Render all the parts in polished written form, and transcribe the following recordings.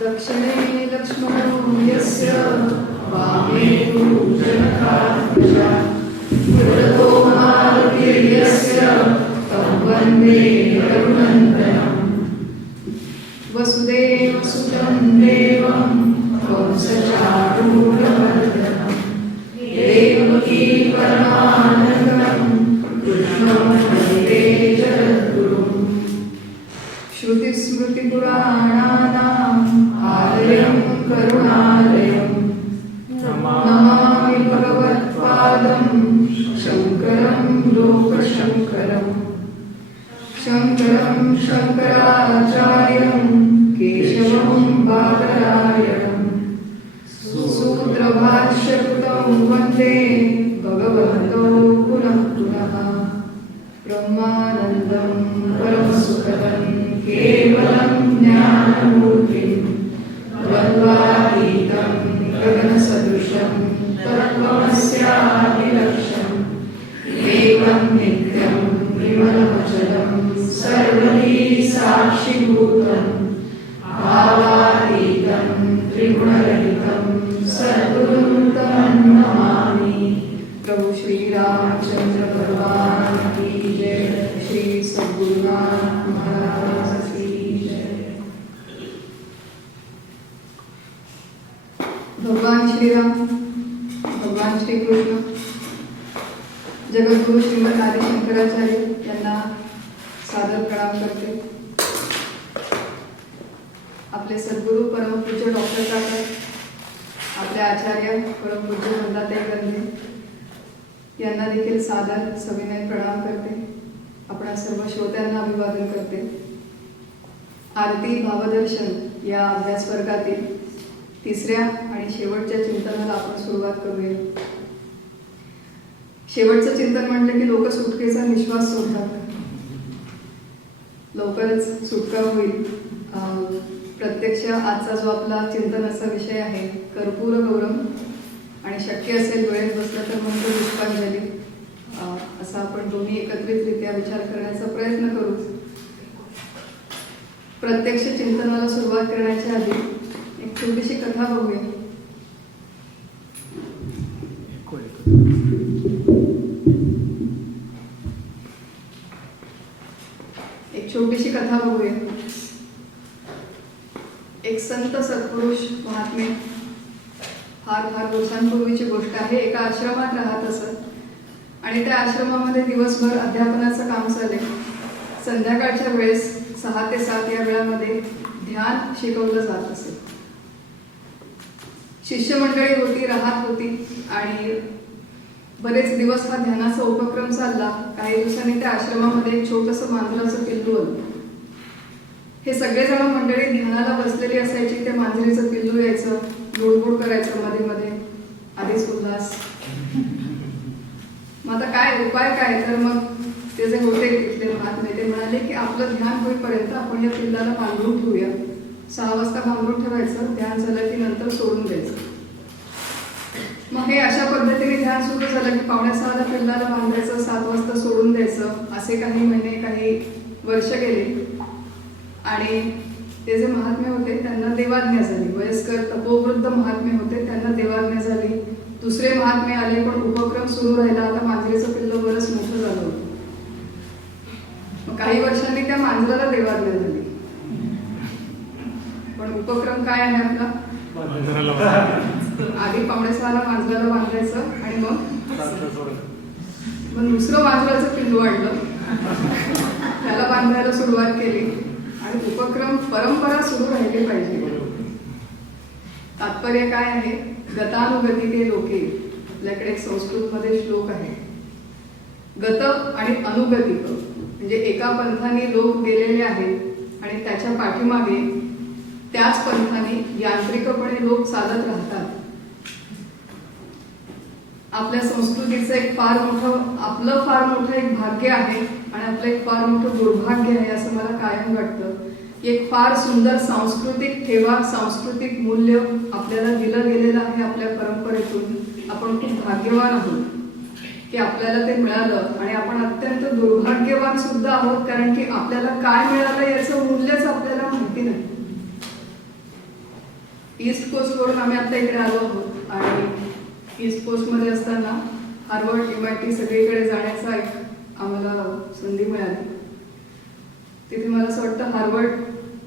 दक्षिणे लक्ष्मणो यस्य वामे तु जनकात्मजा पुरतो मारुतिर्यस्य तं वन्दे रघुनन्दनम् वसुदेवसुतं देवं कंसचारूढमर्दनं देवकी परमानन्दं कृष्णं वन्दे जगद्गुरुम् श्रुतिस्मृतिपुराणानाम् आलयं करुणालयं नमामि भगवत्पादं शङ्करं लोकशङ्करम् शङ्करं शङ्कराचार्यं केशवं बादरायणं सूत्रभाष्यकृतं वन्दे भगवन्तो पुनः पुनः ब्रह्मानन्दं परमसुखदं केवलं ज्ञानमूर्तिं द्वन्द्वातीतं गगनसदृशं तत्त्वमस्याभिलक्ष्यम् एकं नित्यं विमलमचलं सर्वधी साक्षिभूतं भावातीतं त्रिगुणरहितं सद्गुरुं तं नमामि। प्रभु श्री रामचंद्र भगवान की जय। श्री सद्गुरुनाथ महाराज की जय। भगवान श्री राम, भगवान श्री कृष्ण, जगद्गुरु श्रीमद आदि शंकराचार्य यांना सादर प्रणाम करते। आपले सद्गुरु परमपूज्य डॉक्टर काका, आपले आचार्य परमपूज्य वंदाताई गंधे यांना देखील सादर सविनय प्रणाम करते। आपणा सर्व श्रोत्यांना अभिवादन करते। आरती भावदर्शन या अभ्यास वर्गातील तिसऱ्या आणि शेवटच्या चिंतनाला आपण सुरुवात करूया। शेवटचं चिंतन म्हटलं की लोक सुटकेचा निश्वास सोडतात, लवकरच सुटका होईल। प्रत्यक्ष आजचा जो आपला चिंतनाचा विषय आहे कर्पूर गौरम, आणि शक्य असेल वेळेत बसलं तर मग पुष्पांजली, असा आपण दोन्ही एकत्रितरित्या विचार करण्याचा प्रयत्न करू। प्रत्यक्ष चिंतनाला सुरुवात करण्याच्या आधी एक छोटीशी कथा बघूया। एक छोटीशी कथा बघूया। एक संत सत्पुरुष महात्मे, फार फार वर्षांपूर्वीची गोष्ट आहे, एका आश्रमात राहत असत आणि त्या आश्रमामध्ये दिवसभर अध्यापनाचं काम चाले। संध्याकाळच्या वेळेस 6 ते 7 या वेळामध्ये ध्यान शिकवलं जात असे। शिष्यमंडळी होती, राहत होती आणि बरेच दिवस हा ध्यानाचा उपक्रम चालला। काही दिवसांनी त्या आश्रमामध्ये एक छोटंसं मांजराचं पिल्लू आलं। हे सगळेजण मंडळी ध्यानाला बसलेली असायची। ते मांजरीचं पिल्लू यायचं, लुडबुड करायचं मध्ये मध्ये, आधीच उल्हास। मग आता काय उपाय काय? तर मग ते जे होते तिथले महात्मे ते म्हणाले की आपलं ध्यान होईपर्यंत आपण या पिल्लाला बांधून ठेवूया। 6 वाजता बांधून ठेवायचं, ध्यान झालं की नंतर सोडून द्यायचं। मग हे अशा पद्धतीने ध्यान सुरू झालं की 5:45ला पिल्लाला बांधायचं, 7 वाजता सोडून द्यायचं। असे काही महिने, काही वर्ष गेले आणि ते जे महात्मे होते त्यांना देवाज्ञा झाली। वयस्कर तपोवृद्ध महात्मे होते, त्यांना देवाज्ञा झाली। दुसरे महात्मे आले, पण उपक्रम सुरू राहिला। आता मांजरीचं पिल्लू बरंच मोठं झालं होतं। मग काही वर्षांनी त्या मांजराला देवाज्ञा झाली, पण उपक्रम काय आहे आपला? आधी 5:45ला मांजराला बांधायचं आणि मग दुसरं मांजराचं पिल्लू आणलं, त्याला बांधायला सुरुवात केली आणि उपक्रम परंपरा सुरू राहिली पाहिजे। तात्पर्य काय आहे? गतानुगतिके लोके। आपल्याकडे एक संस्कृतमध्ये श्लोक आहे, गत आणि अनुगतिक, म्हणजे एका पंथाने लोक गेलेले आहेत आणि त्याच्या पाठीमागे त्याच पंथाने यांत्रिकपणे लोक चालत राहतात। आपल्या संस्कृतीचं एक फार मोठं एक भाग्य आहे आणि आपलं एक फार मोठं दुर्भाग्य आहे असं मला कायम वाटतं। एक फार सुंदर सांस्कृतिक ठेवा, सांस्कृतिक मूल्य आपल्याला दिलं गेलेलं आहे आपल्या परंपरेतून। आपण खूप भाग्यवान आहोत की आपल्याला ते मिळालं आणि आपण अत्यंत दुर्भाग्यवान सुद्धा आहोत कारण की आपल्याला काय मिळालं याचं मूल्यच आपल्याला माहिती नाही। ईस्ट कोस्टवरून आम्ही आता इकडे आलो आहोत आणि ईस्ट कोस्टमध्ये असताना हार्वर्ड MIT सगळीकडे जाण्याचा एक आम्हाला संधी मिळाली. तिथे मला असं वाटतं हार्वर्ड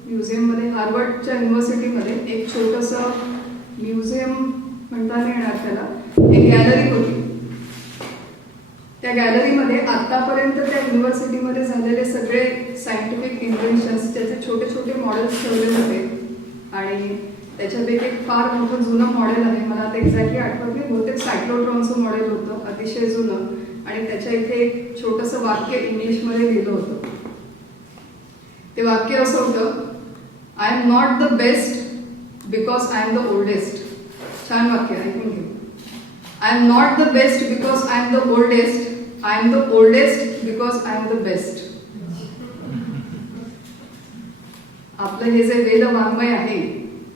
म्युझियममध्ये, हार्वर्डच्या युनिव्हर्सिटीमध्ये एक छोटंसं म्युझियम म्हणता नाही येणार त्याला, एक गॅलरी होती. त्या गॅलरीमध्ये आतापर्यंत त्या युनिव्हर्सिटीमध्ये झालेले सगळे सायंटिफिक इन्व्हेन्शन्स, त्याचे छोटे छोटे मॉडेल्स ठेवले होते. आणि त्याच्यापैकी एक फार मोठं जुनं मॉडेल आहे, मला आता एक्झॅक्टली आठवत नाही, बहुतेक सायक्लोट्रॉनचं मॉडेल होतं, अतिशय जुनं. आणि त्याच्या इथे एक छोटंसं वाक्य इंग्लिशमध्ये लिहिलं होतं. ते वाक्य असं होतं, I am not the best because I am the oldest. छान वाक्य, ऐकून घेऊ. I am not the best because I am the oldest, I am the oldest because I am the best. आपलं हे जे वेद वाङ्मय आहे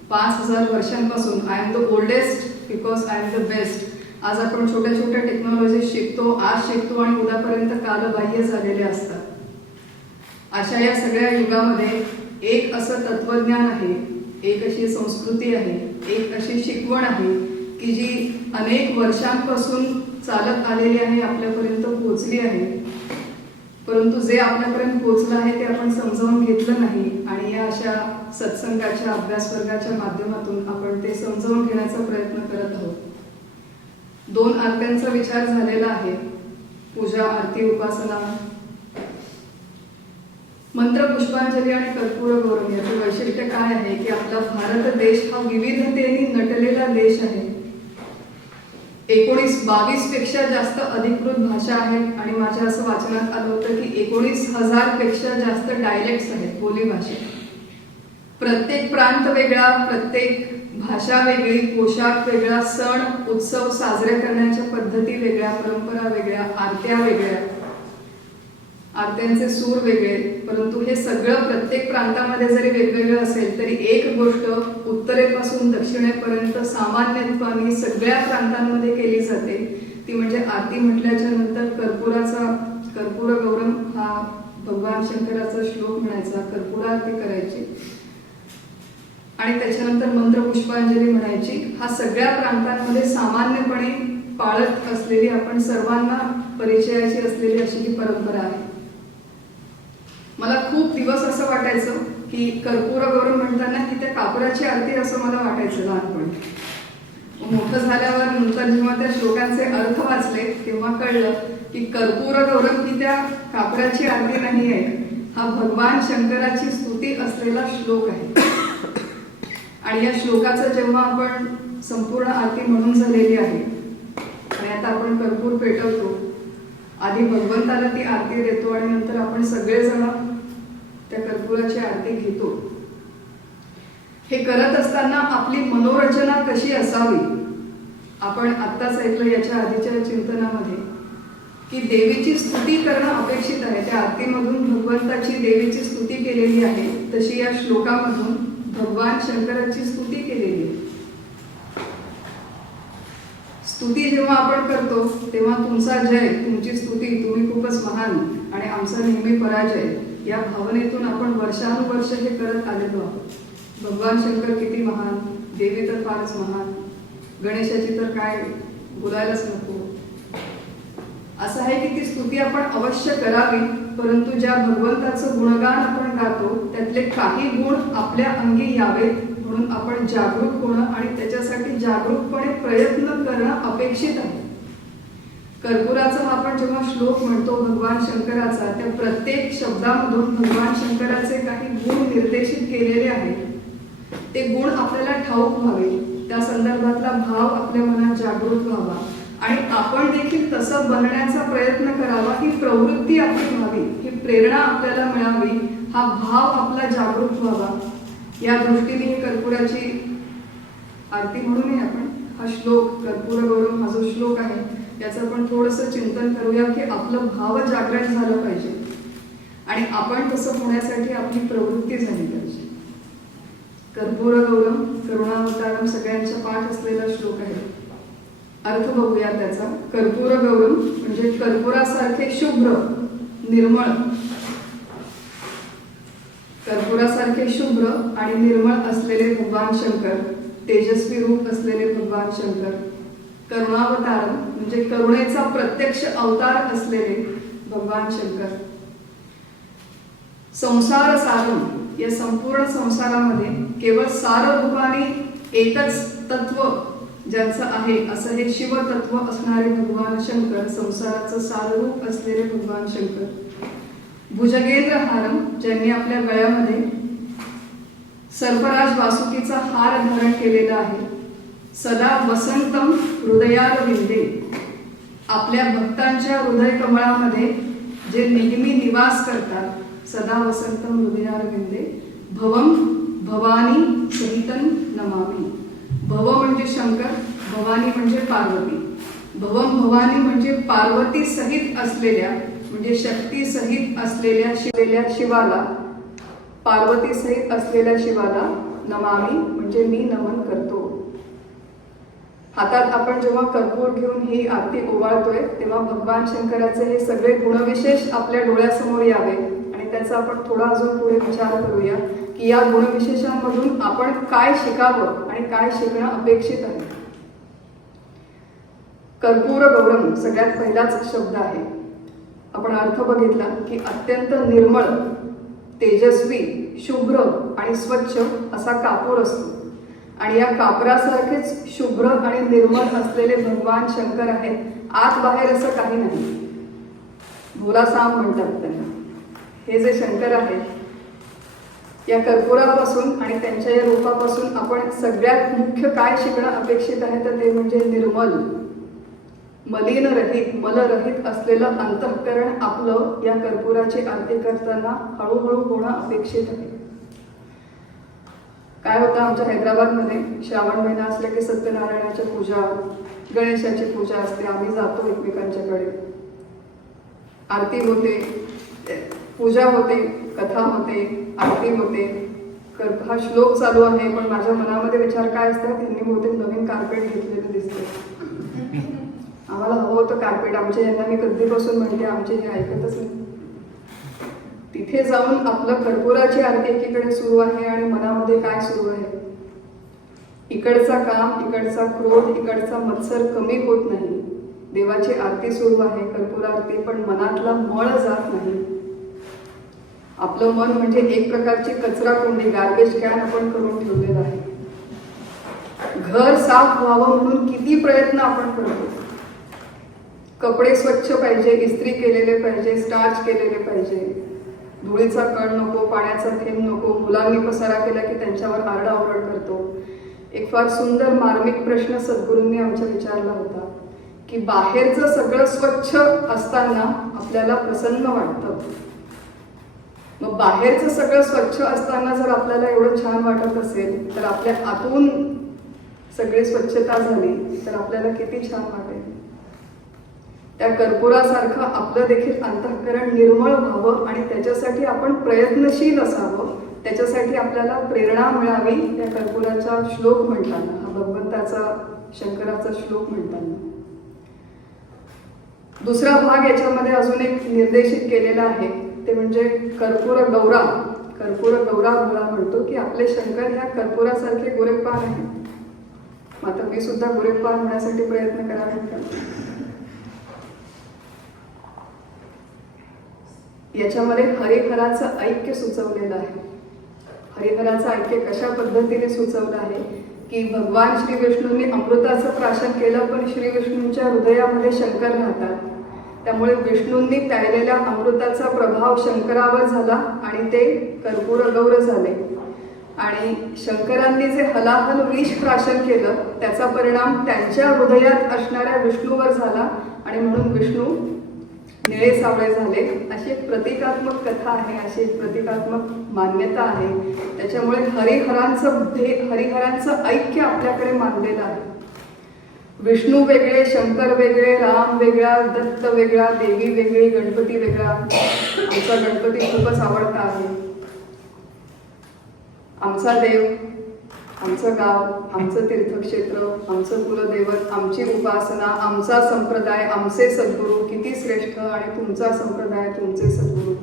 5000 वर्षांपासून, I am the oldest because I am the best. आज आपण छोट्या छोट्या टेक्नॉलॉजी शिकतो, आज शिकतो आणि उद्यापर्यंत कालबाह्य झालेले असतात. अशा या सगळ्या युगामध्ये एक असं तत्वज्ञान आहे, एक अशी संस्कृती आहे, एक अशी शिकवण आहे की जी अनेक वर्षांपासून चालत आलेली आहे, आपल्यापर्यंत पोहोचली आहे. परंतु जे आपल्यापर्यंत पोहोचलं आहे ते आपण समजावून घेतलं नाही. आणि या अशा सत्संगाच्या, अभ्यासवर्गाच्या माध्यमातून आपण ते समजावून घेण्याचा प्रयत्न करत आहोत. 2 आरत्यांचा विचार झालेला आहे, पूजा, आरती, उपासना. मंत्र, पुष्पांजली आणि कर्पूर गौरव याचं वैशिष्ट्य काय आहे की आपला भारत देश हा विविधतेने नटलेला देश आहे. 22 पेक्षा जास्त अधिकृत भाषा आहेत आणि माझ्या असं वाचनात आलं होतं की 19,000 पेक्षा जास्त डायलेक्ट्स आहेत, बोली भाषा. प्रत्येक प्रांत वेगळा, प्रत्येक भाषा वेगळी, पोशाख वेगळा, सण उत्सव साजरे करण्याच्या पद्धती वेगळ्या, परंपरा वेगळ्या, आरत्या वेगळ्या, आरत्यांचे सूर वेगळे. परंतु हे सगळं प्रत्येक प्रांतामध्ये जरी वेगवेगळं असेल तरी एक गोष्ट उत्तरेपासून दक्षिणेपर्यंत सामान्यत्वाने सगळ्या प्रांतांमध्ये केली जाते, ती म्हणजे आरती म्हटल्याच्या नंतर कर्पूर गौरम हा भगवान शंकराचा श्लोक म्हणायचा, कर्पूर आरती करायची आणि त्याच्यानंतर मंत्र पुष्पांजली म्हणायची. हा सगळ्या प्रांतांमध्ये सामान्यपणे पाळत असलेली, आपण सर्वांना परिचयाची असलेली अशी ही परंपरा आहे. मला खूप दिवस असं वाटायचं की कर्पूर गौरम म्हणताना ही त्या कापुराची आरती असं मला वाटायचं लहानपणी. मोठं झाल्यावर नंतर जेव्हा त्या श्लोकांचे अर्थ वाचले तेव्हा कळलं की कर्पूर गौरम ही त्या कापुराची आरती नाही आहे, हा भगवान शंकराची स्तुती असलेला श्लोक आहे. आणि या श्लोकाचं जेव्हा आपण संपूर्ण आरती म्हणून झालेली आहे आणि आता आपण कर्पूर पेटवतो, आधी भगवंताला ती आरती देतो आणि नंतर आपण सगळेजण त्या कर्पूराची आरती घेतो. हे करत असताना आपली मनोरचना कशी असावी, आपण आत्ताच ऐकलं याच्या आधीच्या चिंतनामध्ये की देवीची स्तुती करणं अपेक्षित आहे. त्या आरतीमधून भगवंताची, देवीची स्तुती केलेली आहे, तशी या श्लोकामधून भगवान शंकराची स्तुती केलेली आहे. स्तुती जेव्हा आपण करतो तेव्हा तुमचा जय, तुमची स्तुती, तुम्ही खूपच महान आणि आमचा नेहमी पराजय, या भावनेतून आपण वर्षानुवर्ष हे करत आलेलो आहोत. भगवान शंकर किती महान, देवी तर फारच महान, गणेशाची तर काय बोलायलाच नको. असं आहे की ती स्तुती आपण अवश्य करावी, परंतु ज्या भगवंताचं गुणगान आपण गातो त्यातले काही गुण आपल्या अंगी यावेत म्हणून आपण जागरूक होणं आणि त्याच्यासाठी जागरूकपणे प्रयत्न करणं अपेक्षित आहे. कर्पूराचा हा आपण जेव्हा श्लोक म्हणतो भगवान शंकराचा, त्या प्रत्येक शब्दामधून भगवान शंकराचे काही गुण निर्देशित केलेले आहेत. ते गुण आपल्याला ठाऊक व्हावे, त्या संदर्भातला भाव आपल्या मनात जागृत व्हावा आणि आपण देखील तसं बनण्याचा प्रयत्न करावा, ही प्रवृत्ती आपली व्हावी, ही प्रेरणा आपल्याला मिळावी, हा भाव आपला जागृत व्हावा. या दृष्टीने ही कर्पूराची आरती म्हणूनही आपण हा श्लोक, कर्पूर गौरम हा जो श्लोक आहे याचं आपण थोडंसं चिंतन करूया की आपलं भाव जागृत झालं पाहिजे आणि आपण तसं होण्यासाठी आपली प्रवृत्ती झाली पाहिजे. कर्पूर गौरम करुणावतारम सगळ्यांच्या पाठ असलेला श्लोक आहे. अर्थ बघूया त्याचा. कर्पूर गौरम म्हणजे कर्पुरासारखे शुभ्र, निर्मळ, कर्पुरासारखे शुभ्र आणि निर्मळ असलेले भगवान शंकर तेजस्वी रूप असलेले भगवान शंकर, करुणावतारम म्हणजे करुणेचा प्रत्यक्ष अवतार असलेले भगवान शंकर, संसार सारम या संपूर्ण संसारामध्ये केवळ सार रूपाने एकच तत्व ज्यांचं आहे असं हे शिवतत्व असणारे भगवान शंकर, संसाराचं साररूप असलेले भगवान शंकर, भुजगेंद्र हारम ज्यांनी आपल्या गळ्यामध्ये सर्पराज वासुकीचा हार धारण केलेला आहे, सदा वसंतम हृदयारविंदे आपल्या भक्तांच्या हृदय कमळामध्ये जे नेहमी निवास करतात, सदा वसंतम हृदयारविंदे, भवम भवानी सहितन नमामि. भव म्हणजे शंकर, भवानी म्हणजे पार्वती. भवम भवानी म्हणजे पार्वती सहित असलेल्या म्हणजे शक्ती सहित असलेल्या शिवाला, पार्वती सहित असलेल्या शिवाला नमामि म्हणजे मी नमन करतो. हातात आपण जेव्हा कर्पूर घेऊन ही आरती ओवाळतोय तेव्हा भगवान शंकराचे हे सगळे गुणविशेष आपल्या डोळ्यासमोर यावे आणि त्याचा आपण थोडा अजून पुढे विचार करूया की या गुणविशेषांमधून आपण काय शिकावं आणि काय शिकणं अपेक्षित आहे. कर्पूर गौरम सगळ्यात पहिलाच शब्द आहे. आपण अर्थ बघितला की अत्यंत निर्मळ, तेजस्वी, शुभ्र आणि स्वच्छ असा कापूर असतो आणि या कापरासारखेच शुभ्र आणि निर्मळ असलेले भगवान शंकर आहेत. आत बाहेर असं काही नाही. भोला साम म्हणतात त्यांना. हे जे शंकर आहेत या कर्पुरापासून आणि त्यांच्या या रूपापासून आपण सगळ्यात मुख्य काय शिकणं अपेक्षित आहे तर ते म्हणजे निर्मल, मलिन रहित, मलरहित असलेलं अंतःकरण आपलं या कर्पुराची आरती करताना हळूहळू होणं अपेक्षित आहे. काय होतं आमच्या हैदराबादमध्ये श्रावण महिना असला की सत्यनारायणाची पूजा, गणेशाची पूजा असते. आम्ही जातो एकमेकांच्याकडे, आरती होते, पूजा होते, कथा होते, आरती होते. हा श्लोक चालू आहे पण माझ्या मनामध्ये विचार काय असतात, त्यांनी बहुतेक नवीन कार्पेट घेतलेलं दिसते. आम्हाला हवं होतं कार्पेट. आमच्या यांना मी कधीपासून म्हणते, आमचे हे ऐकतच नाही. तिथे जाऊन आपलं कर्पूराची आरती एकीकडे सुरू आहे आणि मनामध्ये काय सुरू आहे, इकडचा काम, इकडचा क्रोध, इकडचा मत्सर कमी होत नाही. देवाची आरती सुरू आहे, कर्पूर आरती, पण मनातला मळ जात नाही. आपलं मन म्हणजे एक प्रकारची कचरा कोंडी, गार्बेज कॅन आपण करून ठेवलेलं आहे. घर साफ व्हावं म्हणून किती प्रयत्न आपण करतो. कपडे स्वच्छ पाहिजे, इस्त्री केलेले पाहिजे, स्टार्च केलेले पाहिजे, धुळीचा कण नको, पाण्याचा थेंब नको. मुलांनी पसारा केला की त्यांच्यावर आरडाओरड करतो. एक फार सुंदर मार्मिक प्रश्न सद्गुरूंनी आमच्या विचारला होता की बाहेरचं सगळं स्वच्छ असताना आपल्याला प्रसन्न वाटतं, मग बाहेरचं सगळं स्वच्छ असताना जर आपल्याला एवढं छान वाटत असेल तर आपल्या आतून सगळी स्वच्छता झाली तर आपल्याला किती छान वाटेल. त्या कर्पुरासारखं आपलं देखील अंतःकरण निर्मळ व्हावं आणि त्याच्यासाठी आपण प्रयत्नशील असावं, त्याच्यासाठी आपल्याला प्रेरणा मिळावी. त्या कर्पुराचा श्लोक म्हणताना, हा भगवंताचा शंकराचा श्लोक म्हणताना दुसरा भाग याच्यामध्ये अजून एक निर्देशित केलेला आहे, ते म्हणजे कर्पूर गौरा. कर्पूर गौरा भोळा म्हणतो की आपले शंकर ह्या कर्पुरासारखे गोरेपान आहेत. मात्र मी सुद्धा गोरेपान होण्यासाठी प्रयत्न करावे. याच्यामध्ये हरिहराचं ऐक्य सुचवलेलं आहे. हरिहराचं ऐक्य कशा पद्धतीने सुचवलं आहे की भगवान श्री विष्णूंनी अमृताचं प्राशन केलं पण श्री विष्णूंच्या हृदयामध्ये शंकर राहतात. त्यामुळे विष्णूंनी प्यायलेल्या अमृताचा प्रभाव शंकरावर झाला आणि ते कर्पूर गौर झाले. आणि शंकरांनी जे हलाहल विष प्राशन केलं त्याचा परिणाम त्यांच्या हृदयात असणाऱ्या विष्णूवर झाला आणि म्हणून विष्णू निळे सावळे झाले. अशी एक प्रतिकात्मक कथा आहे, अशी एक प्रतिकात्मक मान्यता आहे. त्याच्यामुळे हरिहरांचं ऐक्य आपल्याकडे मानलेलं आहे. विष्णू वेगळे, शंकर वेगळे, राम वेगळा, दत्त वेगळा, देवी वेगळी, गणपती वेगळा. आमचा गणपती खूपच आवडता आहे. आमचा देव, आमचं गाव, आमचं तीर्थक्षेत्र, आमचं कुलदैवत, आमची उपासना, आमचा संप्रदाय, आमचे सद्गुरू किती श्रेष्ठ आणि तुमचा संप्रदाय, तुमचे सद्गुरू.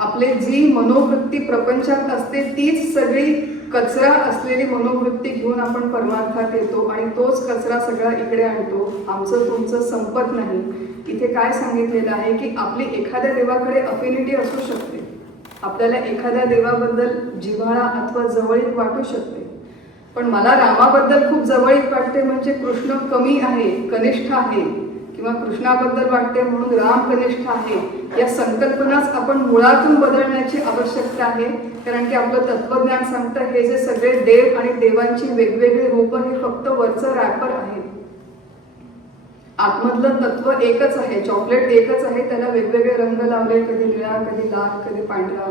आपले जी मनोवृत्ती प्रपंचात असते तीच सगळी कचरा असलेली मनोवृत्ती घेऊन आपण परमार्थात येतो आणि तोच कचरा सगळा इकडे आणतो. आमचं तुमचं संपत नाही. इथे काय सांगितलेलं आहे की आपली एखाद्या देवाकडे अफिनिटी असू शकते, आपल्याला एखाद्या देवाबद्दल जिव्हाळा अथवा जवळीक वाटू शकते, पण मला रामाबद्दल खूप जवळीक वाटते म्हणजे कृष्ण कमी आहे, कनिष्ठ आहे, किंवा कृष्णाबद्दल वाटते म्हणून राम कनिष्ठ आहे, या संकल्पनाच आपण मुळातून बदलण्याची आवश्यकता आहे. कारण की आपलं तत्वज्ञान सांगतं हे जे सगळे देव आणि देवांची वेगवेगळी रूपं हे फक्त वरचं रॅपर आहे. आतमधलं तत्व एकच आहे, चॉकलेट एकच आहे, त्याला वेगवेगळे रंग लावले, कधी निळा, कधी लाल, कधी पांढरा,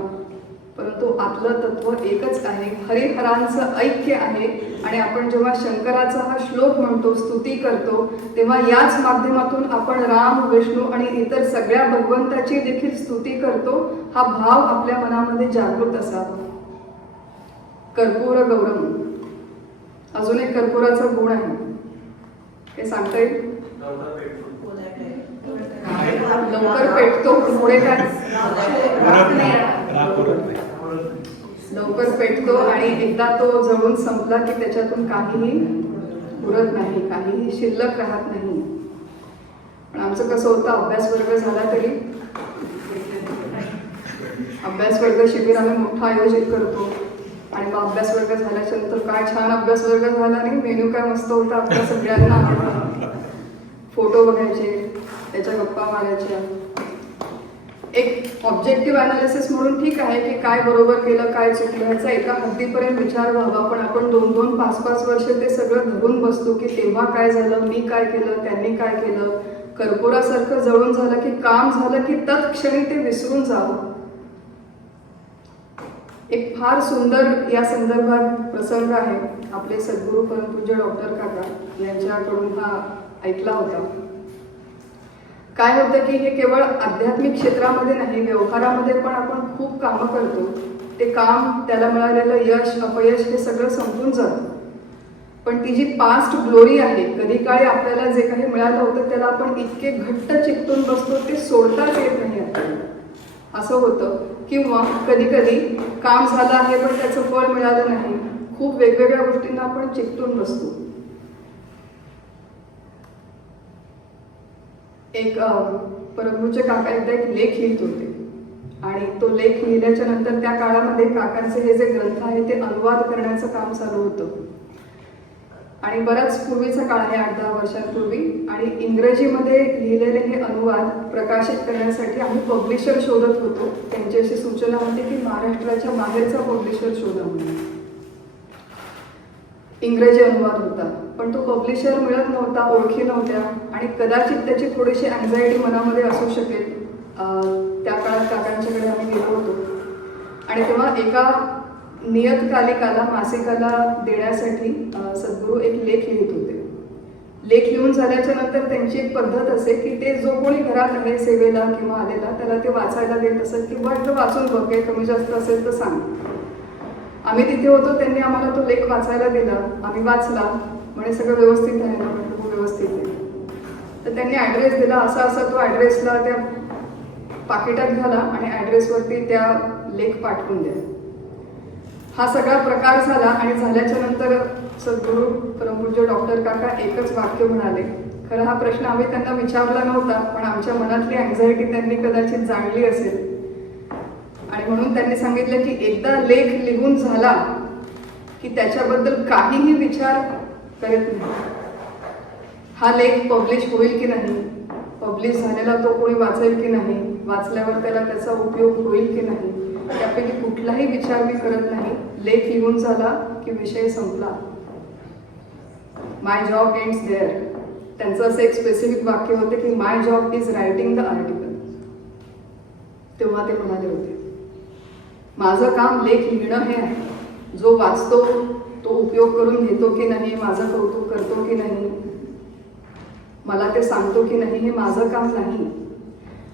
परंतु आतलं तत्व एकच आहे. हरिहरांचं ऐक्य आहे. आणि आपण जेव्हा शंकराचा हा श्लोक म्हणतो, स्तुती करतो, तेव्हा याच माध्यमातून आपण राम, विष्णू आणि इतर सगळ्या भगवंताची देखील स्तुती करतो. हा भाव आपल्या मनामध्ये जागृत असावा. कर्पूर गौरम, अजून एक कर्पूराचा गुण आहे, हे सांगता येईल? लवकर पेटतो. पुढे काय? लवकर पेटतो आणि एकदा तो जळून संपला की त्याच्यातून काहीही उरत नाही, काहीही शिल्लक राहत नाही. पण आमचं कसं होतं, अभ्यास वर्ग झाला तरी अभ्यास वर्ग शिबिर आम्ही मोठा आयोजित करतो आणि मग अभ्यास वर्ग झाल्याच्या नंतर काय छान अभ्यास वर्ग झाला नाही, मेनू काय मस्त होता, आपल्या सगळ्यांना आवडला, फोटो बघायचे, त्याच्या गप्पा मारायच्या. एक ऑब्जेक्टिव्ह अनालिसिस म्हणून ठीक आहे की काय बरोबर केलं, काय चुकलं, ह्याचा एका हद्दीपर्यंत विचार व्हावा. पण आपण 2-2, 5-5 वर्ष ते सगळं धरून बसतो की तेव्हा काय झालं, मी काय केलं, त्यांनी काय केलं. कर्पूरासारखं जळून झालं की काम झालं की तत्क्षणी ते विसरून जावं. एक फार सुंदर या संदर्भात प्रसंग आहे. आपले सद्गुरू परमपूज्य डॉक्टर काका यांच्याकडून हा ऐकला होता. काय होतं की हे केवळ आध्यात्मिक क्षेत्रामध्ये नाही, व्यवहारामध्ये पण आपण खूप कामं करतो. ते काम, त्याला मिळालेलं यश अपयश हे सगळं संपून जातं. पण ती जी पास्ट ग्लोरी आहे, कधी काळी आपल्याला जे काही मिळालं होतं त्याला आपण इतके घट्ट चिकटून बसतो, ते सोडताच येत नाही आपल्याला, असं होतं. किंवा कधी कधी काम झालं आहे पण त्याचं फळ मिळालं नाही, खूप वेगवेगळ्या गोष्टींना आपण चिकटून बसतो. एक परमपूज्य काका एकदा एक लेख लिहित होते आणि तो लेख लिहिल्याच्या नंतर त्या काळामध्ये काकांचे हे जे ग्रंथ आहे ते अनुवाद करण्याचं काम चालू होतं. आणि बराच पूर्वीचा काळ आहे, 8-10 वर्षांपूर्वी. आणि इंग्रजीमध्ये लिहिलेले हे अनुवाद प्रकाशित करण्यासाठी आम्ही पब्लिशर शोधत होतो. त्यांची अशी सूचना होती की महाराष्ट्राच्या बाहेरचा पब्लिशर शोधा म्हणून. इंग्रजी अनुवाद होता पण तो पब्लिशर मिळत नव्हता, ओळखी नव्हत्या आणि कदाचित त्याची थोडीशी अँझायटी मनामध्ये असू शकेल. त्या काळात काकांच्याकडे आम्ही गेलो होतो आणि तेव्हा एका नियतकालिकाला, मासिकाला देण्यासाठी सद्गुरू एक लेख लिहित होते. लेख लिहून झाल्याच्या नंतर त्यांची एक पद्धत असे की ते जो कोणी घरात आहे सेवेला किंवा आलेला त्याला ते वाचायला देत असत किंवा एकदा वाचून बघ, काही कमी जास्त असेल तर सांग. आम्ही तिथे होतो, त्यांनी आम्हाला तो लेख वाचायला दिला, आम्ही वाचला, म्हणे सगळं व्यवस्थित आहे ना, म्हटलं हो व्यवस्थित आहे. तर त्यांनी ॲड्रेस दिला, असा असा तो ॲड्रेसला त्या पाकिटात घाला आणि ॲड्रेसवरती त्या लेख पाठवून द्या. हा सगळा प्रकार झाला आणि झाल्याच्या नंतर सद्गुरू परमपूज्य डॉक्टर काका एकच वाक्य म्हणाले. खरं हा प्रश्न आम्ही त्यांना विचारला नव्हता पण आमच्या मनातली अँझायटी त्यांनी कदाचित जाणली असेल आणि म्हणून त्यांनी सांगितलं की एकदा लेख लिहून झाला की त्याच्याबद्दल काहीही विचार करत नाही. हा लेख पब्लिश होईल की नाही, पब्लिश झालेला तो कोणी वाचेल की नाही, वाचल्यावर त्याला त्याचा उपयोग होईल की नाही, त्यापैकी कुठलाही विचार मी करत नाही. लेख लिहून झाला की विषय संपला. My job ends there. त्यांचं असं एक स्पेसिफिक वाक्य होतं की my job is writing the article. तेव्हा ते म्हणाले होते माझं काम लेख लिहिणं हे आहे. जो वाचतो तो उपयोग करून घेतो की नाही, माझं कौतुक करतो की नाही, मला ते सांगतो की नाही, हे माझं काम नाही.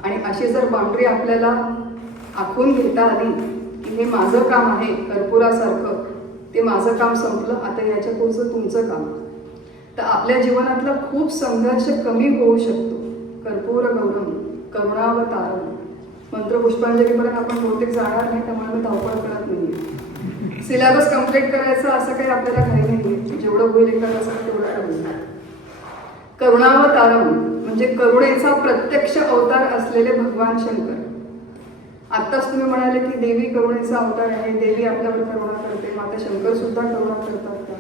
आणि अशी जर बाउंड्री आपल्याला आखून घेता आली की हे माझं काम आहे कर्पुरासारखं, ते माझं काम संपलं, आता याच्या पुढचं तुमचं काम, तर आपल्या जीवनातला खूप संघर्ष कमी होऊ शकतो. कर्पूर गौरम करुणावतारम मंत्र पुष्पांजलीपर्यंत आपण बहुतेक जाणार नाही, त्यामुळे मी धावपळ करत नाहीये. सिलेबस कम्प्लीट करायचं असं काही आपल्याला घाई नाहीये, जेवढं होईल एका तासात तेवढं करूया. करुणावतारम म्हणजे करुणेचा प्रत्यक्ष अवतार असलेले भगवान शंकर. आत्ताच तुम्ही म्हणाले की देवी करुणेचा अवतार आहे, देवी आपल्यावर करुणा करते, माता शंकर सुद्धा करुणा करतात का?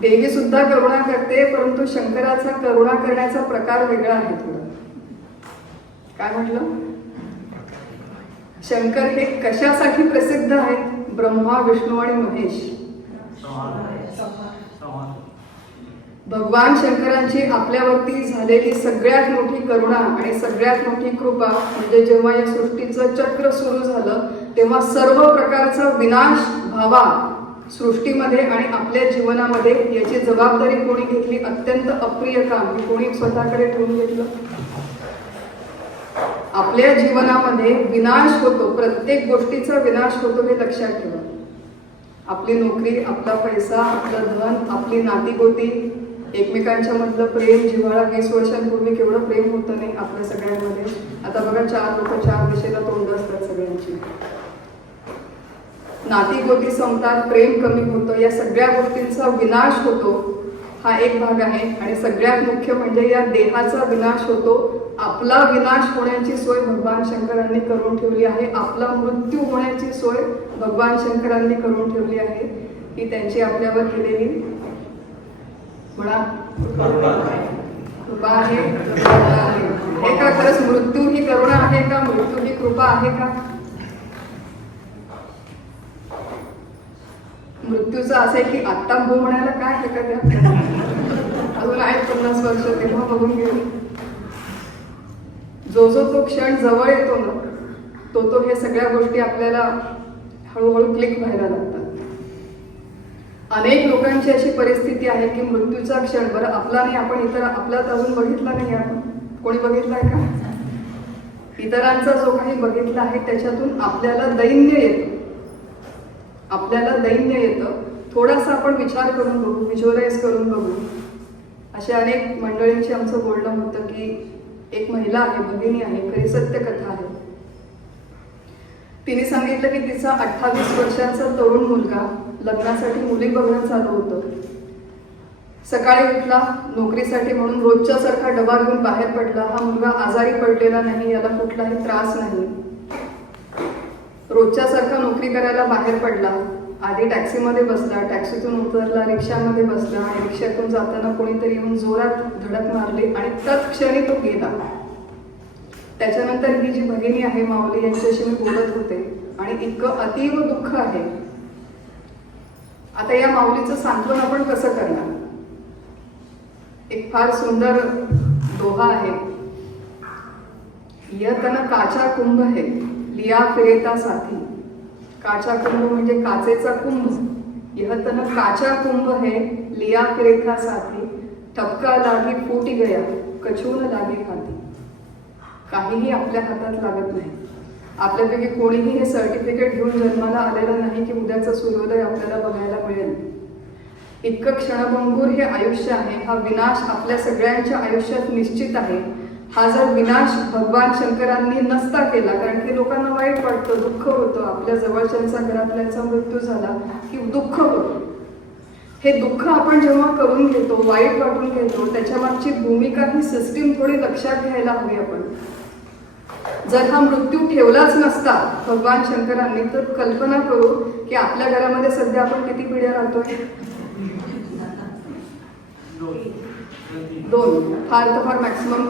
देवी सुद्धा करुणा करते, परंतु शंकराचा करुणा करण्याचा प्रकार वेगळा आहे थोडा. काय म्हटलं? शंकर हे कशासाठी प्रसिद्ध आहेत? ब्रह्मा, विष्णू आणि महेश. भगवान शंकरांची आपल्यावरती झालेली सगळ्यात मोठी करुणा आणि सगळ्यात मोठी कृपा म्हणजे जेव्हा या सृष्टीचं चक्र सुरू झालं तेव्हा सर्व प्रकारचा विनाश व्हावा सृष्टीमध्ये आणि आपल्या जीवनामध्ये, याची जबाबदारी कोणी घेतली? अत्यंत अप्रिय काम कोणी स्वतःकडे ठेवून घेतलं? आपल्या जीवनामध्ये विनाश होतो, प्रत्येक गोष्टीचा विनाश होतो हे लक्षात ठेवा. आपली नोकरी, आपला पैसा, आपलं धन, आपली नातीगोती, एकमेकांच्या मधलं प्रेम, जिव्हाळा. 20 वर्षांपूर्वी केवढं प्रेम होतं नाही आपल्या सगळ्यांमध्ये. आता बघा 4 लोक 4 दिशेला तोंड असतात सगळ्यांची. नातीगोती संपतात, प्रेम कमी होतं, या सगळ्या गोष्टींचा विनाश होतो हा एक भाग आहे. आणि सगळ्यात मुख्य म्हणजे या देहाचा विनाश होतो. आपला विनाश होण्याची सोय भगवान शंकरांनी करून ठेवली आहे. आपला मृत्यू होण्याची सोय भगवान शंकरांनी करून ठेवली आहे. ही त्यांची आपल्यावर केलेली म्हणा कृपा आहे. हे का खरंच मृत्यू ही करुणा आहे का? मृत्यू ही कृपा आहे का? मृत्यूचं असं आहे की आत्ता हो म्हणायला काय हरकत आहे? अजून आहेत 50 वर्ष, तेव्हा बघून घेऊ. जो तो क्षण जवळ येतो ना, तो हे सगळ्या गोष्टी आपल्याला हळूहळू क्लिक व्हायला लागतात. अनेक लोकांची अशी परिस्थिती आहे की मृत्यूचा क्षण, बरं आपला नाही, आपण इतर आपल्यात अजून बघितला नाही. आपण कोणी बघितलाय का? इतरांचा जो काही बघितला आहे त्याच्यातून आपल्याला दैन्य येतं. आपल्याला दैन्य येतं. थोडासा आपण विचार करून बघू, व्हिज्युअलाइज करून बघू. अशा अनेक मंडळींची आमचं बोलणं होतं की एक महिला आहे, भगिनी आहे, खरी सत्य कथा आहे. तिने सांगितलं की तिचा 28 वर्षांचा तरुण मुलगा लग्नासाठी मुली बघणं चालू होतं. सकाळी उठला नोकरीसाठी म्हणून रोजच्या सारखा डबा घेऊन बाहेर पडला. हा मुलगा आजारी पडलेला नाही, याला कुठलाही त्रास नाही. रोजच्या सारखा नोकरी करायला बाहेर पडला. आधी टॅक्सीमध्ये बसला, टॅक्सीतून उतरला, रिक्षामध्ये बसला आणि रिक्षातून जाताना कोणीतरी येऊन जोरात धडक मारली आणि तत्क्षणी तो गेला. त्याच्यानंतर ही जी भगिनी आहे माऊली, यांच्याशी मी बोलत होते आणि इतकं अतीव दुःख आहे. आता या माऊलीचं सांत्वन आपण कसं करणार? एक फार सुंदर दोहा आहे. यह तन काचा कुंभ है लिया फिरेता साथी. काचा कुंभ म्हणजे काचेचा कुंभ. यह तन काचा कुंभ है लिया फिरेता साथी. ठपका लागी फूटी गया कछून लागे हाती. काहीही आपल्या हातात लागत नाही. आपल्यापैकी कोणीही हे सर्टिफिकेट घेऊन जन्माला आलेलं नाही की उद्याचा सूर्योदय आपल्याला बघायला मिळेल. इतकं क्षणभंगूर हे आयुष्य आहे. हा विनाश आपल्या सगळ्यांच्या आयुष्यात निश्चित आहे. हा जर विनाश भगवान शंकरांनी नसता केला, कारण की लोकांना वाईट वाटतं, दुःख होतं. आपल्या जवळच्यांचा, घरातल्यांचा मृत्यू झाला की दुःख होतं. हे दुःख आपण जेव्हा करून घेतो, वाईट वाटून घेतो, त्याच्या मागची भूमिका ही सिस्टीम थोडी लक्षात घ्यायला हवी आपण. जर हा मृत्यू ठेवलाच नसता भगवान शंकरांनी, तर कल्पना करू की आपल्या घरामध्ये सध्या आपण किती पिढ्या राहतोय? 2, फार तर फार मॅक्सिमम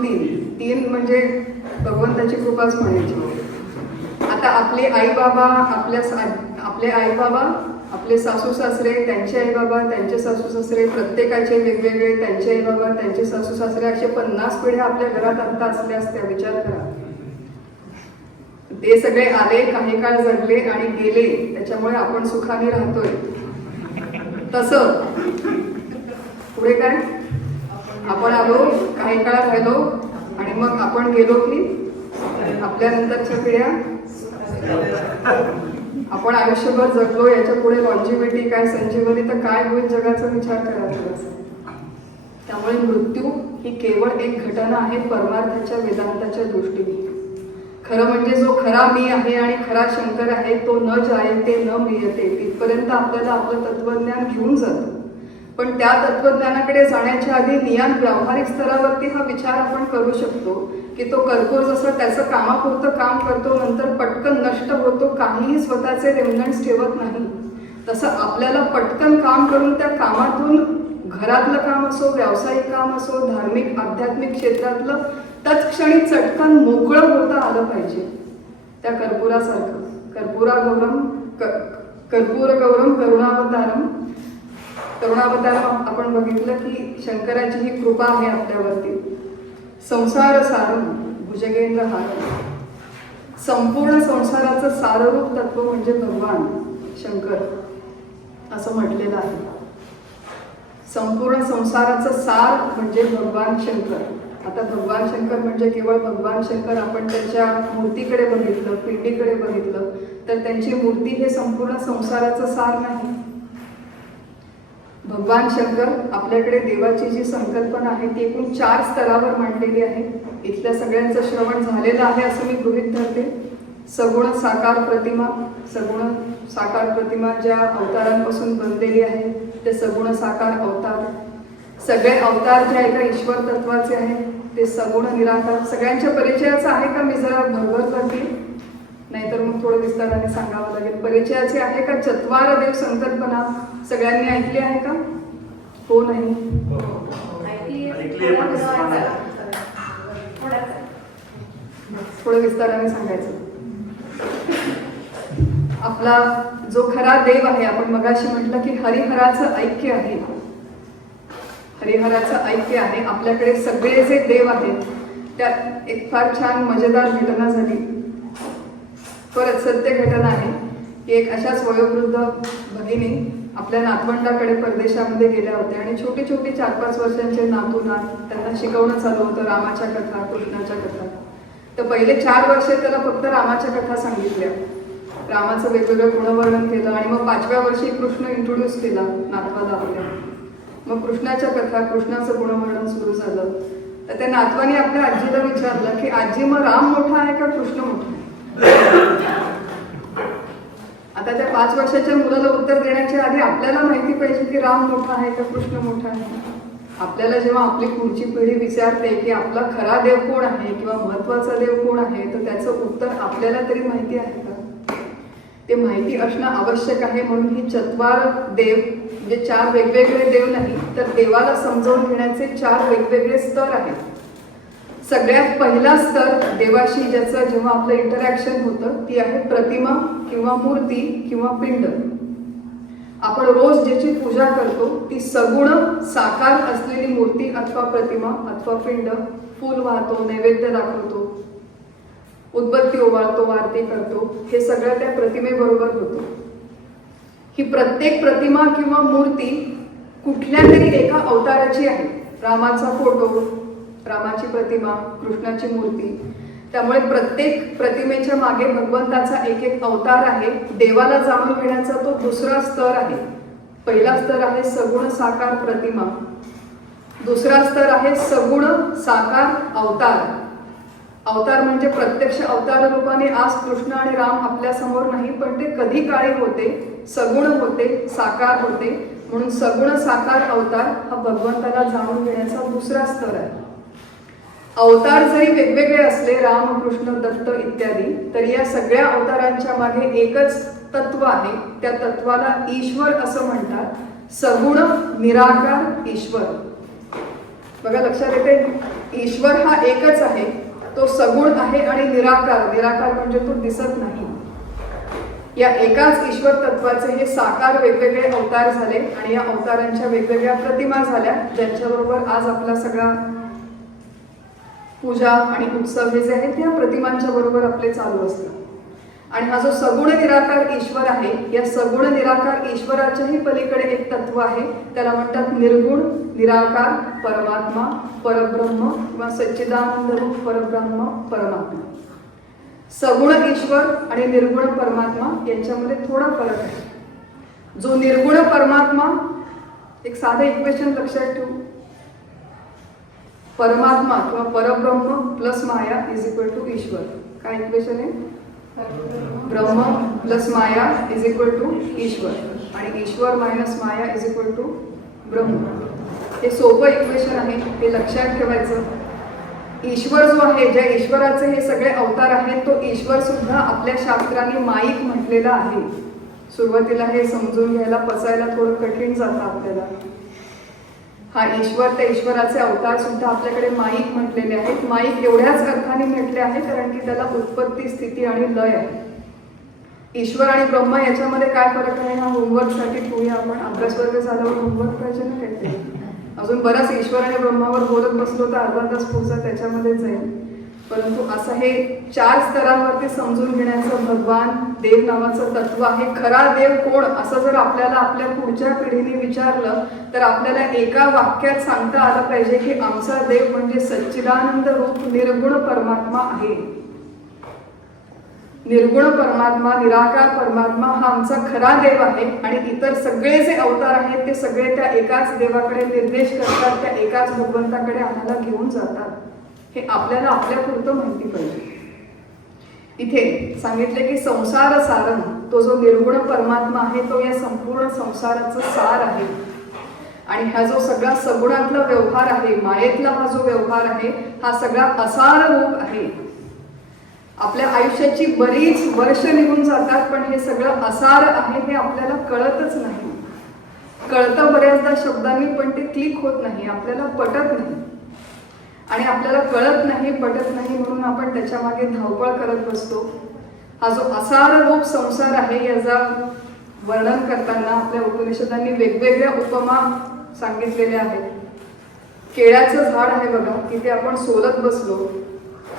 3 म्हणजे भगवंताची कृपाच म्हणायची. आता आपले आई बाबा, आपले आई बाबा, आपले सासू सासरे, त्यांचे आई बाबा, त्यांचे सासू सासरे, प्रत्येकाचे वेगवेगळे, त्यांचे आई बाबा, त्यांचे सासू सासरे, असे 50 पिढ्या आपल्या घरात आता असल्या असत्या. विचार करा. ते सगळे आले, काही काळ जगले आणि गेले, त्याच्यामुळे आपण सुखाने राहतोय. तसं पुढे काय? आपण आलो, काही काळ राहिलो आणि मग आपण गेलो की आपल्यानंतरच्या पिढ्या, आपण आयुष्यभर जगलो, याच्या पुढे लॉन्जिव्हिटी काय, संजीवनी, तर काय होईल जगाचा विचार करायचा. त्यामुळे मृत्यू ही केवळ एक घटना आहे परमार्थाच्या, वेदांताच्या दृष्टीने. खरं म्हणजे जो खरा मी आहे आणि खरा शंकर आहे तो न जायते न म्रियते तिथपर्यंत आपल्याला आपलं तत्वज्ञान घेऊन जातं. पण त्या तत्वज्ञानाकडे जाण्याच्या आधी नियान व्यावहारिक स्तरावरती हा विचार आपण करू शकतो की तो कर्पूर जसं त्याचं कामापुरतं काम करतो, नंतर पटकन नष्ट होतो, काहीही स्वतःचे रेमनंट्स ठेवत नाही, तसं आपल्याला पटकन काम करून त्या कामातून घरातलं काम असो, व्यावसायिक काम असो, धार्मिक आध्यात्मिक क्षेत्रातलं तत्क्षणी चटकन मोकळं होता आलं पाहिजे. त्या कर्पुरासारखं कर्पूर गौरम करुणावतारम आपण बघितलं की शंकराची ही कृपा आहे आपल्यावरती. संसार सारम भुजगेंद्र हारम, संपूर्ण संसाराचं साररूप तत्व म्हणजे भगवान शंकर असं म्हटलेलं आहे. संपूर्ण संसाराचं सार म्हणजे भगवान शंकर. आता भगवान शंकर म्हणजे केवळ भगवान शंकर आपण त्यांच्या मूर्तीकडे बघितलं, पिंडीकडे बघितलं तर त्यांची मूर्ती हे संपूर्ण संसाराचं सार नाही. भगवान शंकर आपल्याकडे देवाची जी संकल्पना आहे ती एकूण 4 स्तरावर मांडलेली आहे. इथल्या सगळ्यांचं श्रवण झालेलं आहे असं मी गृहीत धरते. सगुण साकार प्रतिमा, सगुण साकार प्रतिमा ज्या अवतारांपासून बनलेली आहे ते सगुण साकार अवतार. सगळे अवतार जे आहे का ईश्वर तत्वाचे आहे ते सगुण निराकार. सगळ्यांच्या परिचयाचं आहे का? मी जरा भरभर करते, नाहीतर मग थोडं विस्ताराने सांगावं लागेल. परिचयाचे आहे का? चत्वार देव संकल्पना सगळ्यांनी ऐकली आहे का? हो नाही? थोडं विस्ताराने सांगायचं. आपला जो खरा देव आहे, आपण मगाशी म्हटलं की हरिहराचं ऐक्य आहे, हरिहराचं ऐक्य आहे. आपल्याकडे सगळे जे देव आहेत त्यात एक फार छान मजेदार घटना झाली. परत सत्य घटना आहे की एक अशाच वयोवृद्ध भगिनी आपल्या नातवंडाकडे परदेशामध्ये गेल्या होत्या आणि छोटी छोटी 4-5 वर्षांचे नातूनात त्यांना शिकवणं चालू होतं रामाच्या कथा, कृष्णाच्या कथा. तर पहिले 4 वर्षे त्याला फक्त रामाच्या कथा सांगितल्या, रामाचं वेगवेगळं गुणवर्णन केलं आणि मग 5व्या वर्षी कृष्ण इंट्रोड्यूस केला नातवाला आपल्या. मग कृष्णाच्या कथा, कृष्णाचं गुणवर्णन सुरू झालं. तर त्या नातवाने आपल्या आजीला विचारलं की आजी मग राम मोठा आहे का कृष्ण मोठा आहे? आता त्या 5 वर्षाच्या मुलाला उत्तर देण्याच्या आधी आपल्याला माहिती पाहिजे की राम मोठा आहे का कृष्ण मोठा आहे. आपल्याला जेव्हा आपली पुढची पिढी विचारते की आपला खरा देव कोण आहे किंवा महत्वाचा देव कोण आहे तर त्याचं उत्तर आपल्याला तरी माहिती आहे का? ते माहिती असणं आवश्यक आहे. म्हणून ही चत्वार देव म्हणजे 4 वेगवेगळे देव नाही तर देवाला समजावून घेण्याचे 4 वेगवेगळे स्तर आहेत. सगळ्यात पहिला स्तर देवाशी ज्याचं जेव्हा आपलं इंटरॅक्शन होतं ती आहे प्रतिमा किंवा मूर्ती किंवा पिंड. आपण रोज ज्याची पूजा करतो ती सगुण साकार असलेली मूर्ती अथवा प्रतिमा अथवा पिंड. फूल वाहतो, नैवेद्य दाखवतो, उदबत्ती ओवाळतो, आरती करतो, हे सगळं त्या प्रतिमेबरोबर होतं. ही प्रत्येक प्रतिमा किंवा मूर्ती कुठल्या तरी एका अवताराची आहे. रामाचा फोटो, रामाची प्रतिमा, कृष्णाची मूर्ती. त्यामुळे प्रत्येक प्रतिमेच्या मागे भगवंताचा एक एक अवतार आहे. देवाला जाणून घेण्याचा तो दुसरा स्तर आहे. पहिला स्तर आहे सगुण साकार प्रतिमा, दुसरा स्तर आहे सगुण साकार अवतार. अवतार म्हणजे प्रत्यक्ष अवतार रूपाने आज कृष्ण आणि राम आपल्या समोर नाही, पण ते कधी काळी होते, सगुण होते, साकार होते. म्हणून सगुण साकार अवतार हा भगवंताला जाणून घेण्याचा दुसरा स्तर आहे. अवतार जरी वेगवेगळे असले, राम, कृष्ण, दत्त इत्यादी, तर या सगळ्या अवतारांच्या मागे एकच तत्व आहे. त्या तत्वाला ईश्वर असं म्हणतात. सगुण निराकार ईश्वर. बघा लक्षात येते, ईश्वर हा एकच आहे, तो सगुण आहे आणि निराकार. निराकार म्हणजे तो दिसत नाही. या एकाच ईश्वर तत्वाचे हे साकार वेगवेगळे अवतार झाले आणि या अवतारांच्या वेगवेगळ्या प्रतिमा झाल्या, ज्यांच्याबरोबर आज आपला सगळा पूजा आणि उत्सव हे जे आहेत त्या प्रतिमांच्या बरोबर आपले चालू असतात. आणि हा जो सगुण निराकार ईश्वर आहे, या सगुण निराकार ईश्वराच्याही पलीकडे एक तत्व आहे, त्याला म्हणतात निर्गुण निराकार परमात्मा, परब्रह्म किंवा सच्चिदानंद रूप परब्रह्म परमात्मा. सगुण ईश्वर आणि निर्गुण परमात्मा यांच्यामध्ये थोडा फरक आहे. जो निर्गुण परमात्मा, एक साधं इक्वेशन लक्षात ठेवू, परमात्मा किंवा परब्रह्म प्लस माया इज इक्वल टू ईश्वर. काय इक्वेशन आहे? ब्रह्म प्लस माया इज इक्वल टू ईश्वर, आणि ईश्वर मायनस माया इज इक्वल टू ब्रह्म. हे सोपं इक्वेशन आहे, हे लक्षात ठेवायचं. ईश्वर जो आहे, ज्या ईश्वराचे हे सगळे अवतार आहेत, तो ईश्वर सुद्धा आपल्या शास्त्राने माईक म्हटलेला आहे. सुरुवातीला हे समजून घ्यायला पचायला थोडं कठीण जातं आपल्याला. हा ईश्वर, त्या ईश्वराचे अवतार सुद्धा आपल्याकडे माईक म्हटलेले आहेत. माईक एवढ्याच अर्थाने म्हटले आहे कारण की त्याला उत्पत्ती, स्थिती आणि लय आहे. ईश्वर आणि ब्रह्म याच्यामध्ये काय फरक आहे हा होमवर्कसाठी ठेवूया आपण. अभ्यास वर्ग झाल्यावर होमवर्क पाहिजे ना काहीतरी. अजून बराच ईश्वर आणि ब्रह्मावर बोलत बसलो तर अर्धा तास पुढचा त्याच्यामध्ये जाईल. परंतु असं हे 4 स्तरांवरती समजून घेण्याचं भगवान देव नावाचं तत्व आहे. खरा देव कोण असं जर आपल्याला आपल्या पुढच्या पिढीने विचारलं तर आपल्याला एका वाक्यात सांगता आलं पाहिजे की आमचा देव म्हणजे सच्चिदानंद रूप निर्गुण परमात्मा आहे. निर्गुण परमात्मा, निराकार परमात्मा हा आमचा खरा देव आहे. आणि इतर सगळे जे अवतार आहेत ते सगळे त्या एकाच देवाकडे निर्देश करतात, त्या एकाच भगवंताकडे आम्हाला घेऊन जातात. हे आपल्याला आपल्या पुरतं माहिती पाहिजे. इथे सांगितले की संसार सारम, तो जो निर्गुण परमात्मा आहे तो या संपूर्ण संसाराचं सार आहे. आणि हा जो सगळा सगुणातला व्यवहार आहे, मायेतला हा जो व्यवहार आहे, हा सगळा असार रूप आहे. आपल्या आयुष्याची बरीच वर्ष निघून जातात पण हे सगळं असार आहे हे आपल्याला कळतच नाही. कळतं बऱ्याचदा शब्दांनी पण ते क्लिक होत नाही, आपल्याला पटत नाही. आणि आपल्याला कळत नाही, पटत नाही म्हणून आपण त्याच्या मागे धावपळ करत बसतो. हा जो असार रूप संसार आहे याचा वर्णन करताना आपल्या उपनिषदांनी वेगवेगळ्या उपमा सांगितलेल्या आहेत. केळ्याचं झाड आहे बघा, तिथे आपण सोलत बसलो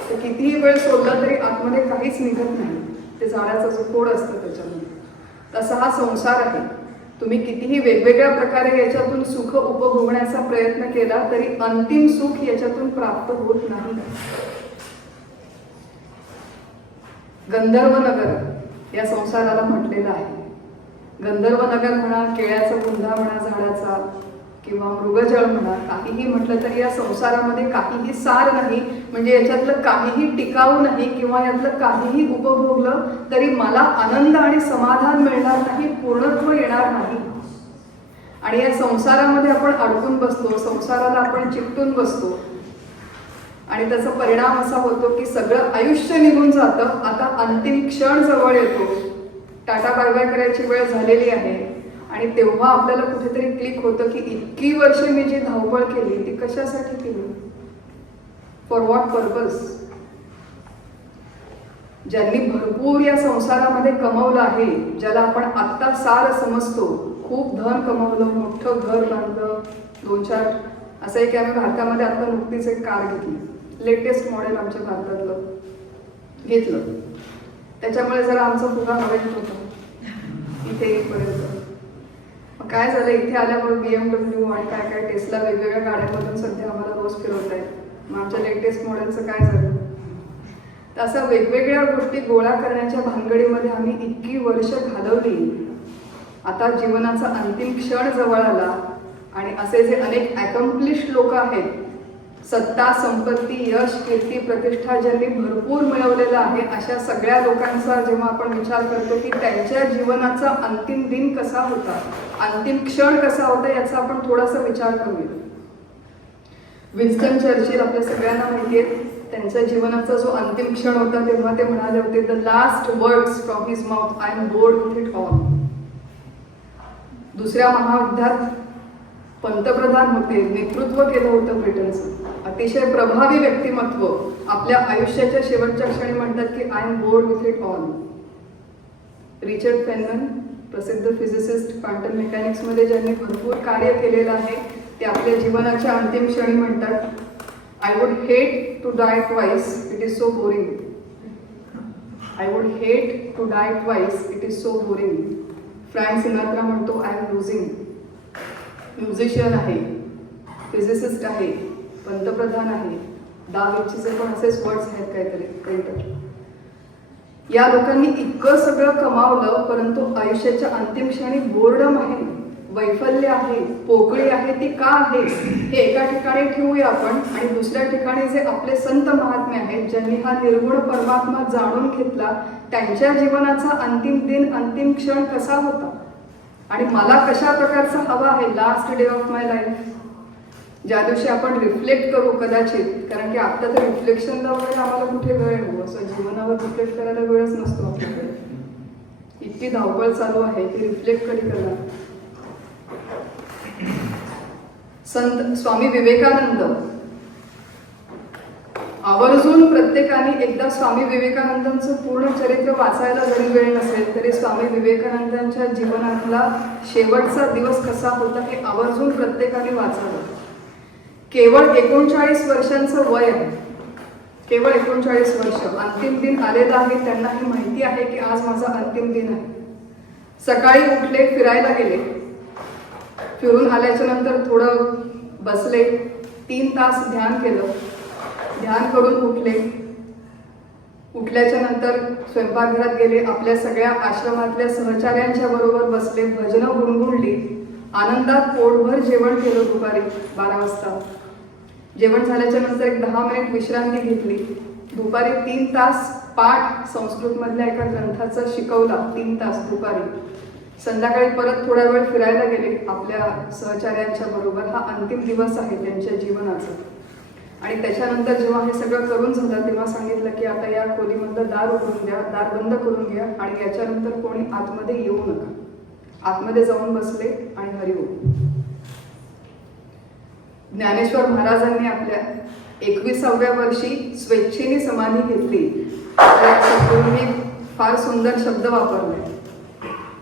तर कितीही वेळ सोडलं तरी आतमध्ये काहीच निघत नाही, ते झाडाचा जो खोड असतं त्याच्यामध्ये. तसा हा संसार आहे. तुम्ही कितीही वेगवेगळ्या प्रकारे याच्यातून सुख उपभोगण्याचा प्रयत्न केला तरी अंतिम सुख याच्यातून प्राप्त होत नाही. गंधर्व नगर या संसाराला म्हटलेलं आहे. गंधर्व नगर म्हणा, केळ्याचा बुंधा म्हणा झाडाचा, किंवा मृगजळ म्हणा, काहीही म्हटलं तरी या संसारामध्ये काहीही सार नाही. म्हणजे याच्यातलं काहीही टिकाऊ नाही किंवा यातलं काहीही उपभोगलं तरी मला आनंद आणि समाधान मिळणार नाही, पूर्णत्व येणार नाही. आणि या संसारामध्ये आपण अडकून बसतो, संसाराला आपण चिकटून बसतो. आणि त्याचा परिणाम असा होतो की सगळं आयुष्य निघून जातं. आता अंतिम क्षण जवळ येतो, टाटा बाय बाय करायची वेळ झालेली आहे. आणि तेव्हा आपल्याला कुठेतरी क्लिक होतं की इतकी वर्ष मी जी धावपळ केली ती कशासाठी केली, फॉर व्हॉट पर्पज. ज्यांनी भरपूर या संसारामध्ये कमवलं आहे, ज्याला आपण आत्ता सार समजतो, खूप धन कमवलं, मोठं घर बांधलं, 2-4 असं आहे की आम्ही भारतामध्ये आता नुकतीच एक कार घेतली, लेटेस्ट मॉडेल आमच्या भारतातलं घेतलं. त्याच्यामुळे जरा आमचा फुगा हवेत होता इथे येईपर्यंत. काय झालं, इथे आल्यामुळे BMW आणि काय काय टेस्ला वेगवेगळ्या गाड्यांमधून सध्या आम्हाला रोज फिरवत आहेत. मग आमच्या लेटेस्ट मॉडेलचं काय झालं. तर अशा वेगवेगळ्या गोष्टी गोळा करण्याच्या भानगडीमध्ये आम्ही इतकी वर्ष घालवली. आता जीवनाचा अंतिम क्षण जवळ आला आणि असे जे अनेक अकम्प्लिश लोक आहेत, सत्ता, संपत्ती, यश, कीर्ती, प्रतिष्ठा ज्यांनी भरपूर मिळवलेलं आहे, अशा सगळ्या लोकांचा जेव्हा आपण विचार करतो की त्यांच्या जीवनाचा अंतिम दिन कसा होता, अंतिम क्षण कसा होता, याचा आपण थोडासा विचार करूया. विन्स्टन चर्चिल आपल्या सगळ्यांना माहिती आहे, त्यांच्या जीवनाचा जो अंतिम क्षण होता तेव्हा ते म्हणाले होते, the last words from his mouth, I am bored with it all. दुसऱ्या महायुद्धात पंतप्रधान होते, नेतृत्व केलं होतं ब्रिटनचं, अतिशय प्रभावी व्यक्तिमत्व. आपल्या आयुष्याच्या शेवटच्या क्षणी म्हणतात की I am bored with it all. Richard Feynman, प्रसिद्ध फिजिसिस्ट, क्वांटम मेकॅनिक्समध्ये ज्यांनी भरपूर कार्य केलेलं आहे, ते आपल्या जीवनाच्या अंतिम क्षणी म्हणतात, I would hate to die twice, it is so boring. I would hate to die twice, it is so boring. Frank Sinatra म्हणतो, आय एम लुझिंग. म्युझिशियन आहे, फिजिसिस्ट आहे, पंतप्रधान आहे, दा विंचीचे पण असेच वर्ड्स आहेत काहीतरी पेंटर. या लोकांनी इतकं सगळं कमावलं परंतु आयुष्याच्या अंतिम क्षणी बोर्डम आहे, वैफल्य आहे, पोकळी आहे, ती का आहे हे एका ठिकाणी ठेवूया आपण, आणि दुसऱ्या ठिकाणी जे आपले संत महात्मे आहेत ज्यांनी हा निर्गुण परमात्मा जाणून घेतला, त्यांच्या जीवनाचा अंतिम दिन, अंतिम क्षण कसा होता आणि मला कशा प्रकारचा हवा आहे last day of my life, ज्या दिवशी आपण रिफ्लेक्ट करू कदाचित. कारण की आता तर रिफ्लेक्शनला वगैरे आम्हाला कुठे वेळ आहे, असं जीवनावर रिफ्लेक्ट करायला वेळच नसतो आपल्याकडे. इतकी धावपळ चालू आहे की रिफ्लेक्ट कधी करणार. संत स्वामी विवेकानंद, आवर्जून प्रत्येकाने एकदा स्वामी विवेकानंदांचं पूर्ण चरित्र वाचायला जरी वेळ नसेल तरी स्वामी विवेकानंदांच्या जीवनातला शेवटचा दिवस कसा होता हे आवर्जून प्रत्येकाने वाचावं. केवळ 39 वर्षांचं वय आहे, केवळ 39 वर्ष. अंतिम दिन आलेलं आहे, त्यांनाही माहिती आहे की आज माझा अंतिम दिन आहे. सकाळी उठले, फिरायला गेले, फिरून आल्याच्या नंतर थोडं बसले, 3 तास ध्यान केलं, ध्यान करून उठले. उठल्याच्या नंतर स्वयंपाकघरात गेले, आपल्या सगळ्या आश्रमातल्या सहचार्यांच्या बरोबर बसले, भजनं गुणगुणली, आनंदात पोटभर जेवण केलं. दुपारी 12 वाजता जेवण झाल्याच्या नंतर एक 10 मिनिट विश्रांती घेतली. दुपारी 3 तास पाठ संस्कृतमधल्या एका ग्रंथाचा शिकवला, 3 तास दुपारी. संध्याकाळी परत थोडा वेळ फिरायला गेले आपल्या सहचार्यांच्या बरोबर. हा अंतिम दिवस आहे त्यांच्या जीवनाचा. आणि त्याच्यानंतर जेव्हा हे सगळं करून झालं तेव्हा सांगितलं की आता या खोलीमधलं दार उघडून द्या, दार बंद करून घ्या आणि याच्यानंतर कोणी आतमध्ये येऊ नका. आतमध्ये जाऊन बसले आणि हरिओम. ज्ञानेश्वर महाराजांनी आपल्या 21व्या वर्षी स्वेच्छेने समाधी घेतली. सद्गुरूंनी फार सुंदर शब्द वापरले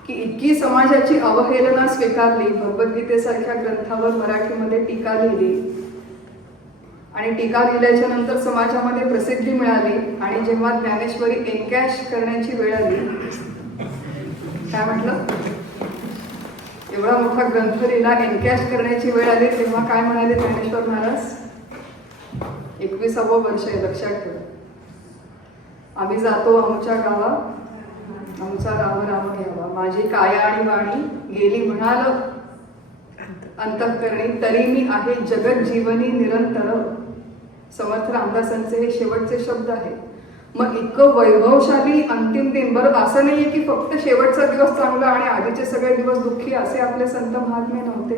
की इतकी समाजाची अवहेलना स्वीकारली, भगवद्गीतेसारख्या ग्रंथावर मराठीमध्ये टीका लिहिली आणि टीका लिहिल्याच्या नंतर समाजामध्ये प्रसिद्धी मिळाली. आणि जेव्हा ज्ञानेश्वरी एनकॅश करण्याची वेळ आली, काय म्हटलं, एवढा मोठा ग्रंथ लिहिला, एनकॅश करण्याची वेळ आली, तेव्हा काय म्हणाले ज्ञानेश्वर महाराज, 21वं वर्ष आहे, लक्षात ठेवा. आम्ही जातो आमच्या गावा, आमचा राम राम घ्यावा, माझी काया आणि वाणी गेली म्हणाल अंतःकरणी, तरी मी आहे जगत जीवनी निरंतर. समर्थ रामदासांचे हे शेवटचे शब्द आहेत. मग इतकं वैभवशाली अंतिम दिन, बरं असं नाहीये की फक्त शेवटचा दिवस चांगला आणि आधीचे सगळे दिवस दुःखी, असे आपले संत महात्मे नव्हते.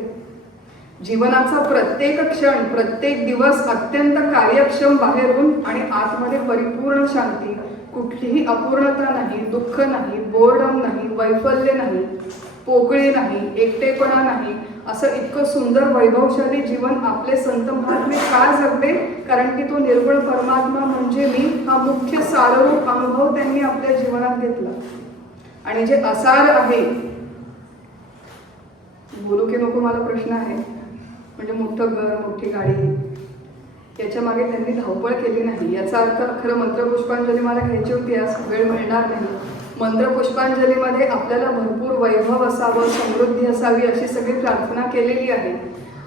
जीवनाचा प्रत्येक क्षण, प्रत्येक दिवस अत्यंत कार्यक्षम बाहेरून आणि आतमध्ये परिपूर्ण शांती, कुठलीही अपूर्णता नाही, दुःख नाही, बोर्डम नाही, वैफल्य नाही, पोकळी नाही, एकटेपणा नाही, असं इतकं सुंदर वैभवशाली जीवन आपले संत महात्मे का जगले? कारण की तो निर्गुण परमात्मा म्हणजे मी हा मुख्य साररूप अनुभव त्यांनी आपल्या जीवनात घेतला. आणि जे असार आहे, बोलू की नको मला प्रश्न आहे, म्हणजे मोठं घर, मोठी गाडी, याच्या मागे त्यांनी धावपळ केली नाही. याचा अर्थ खरं मंत्रपुष्पांजली मला घ्यायची होती, आज वेळ मिळणार नाही. मंत्रपुष्पांजलीमध्ये आपल्याला भरपूर वैभव असावं, समृद्धी असावी अशी सगळी प्रार्थना केलेली आहे.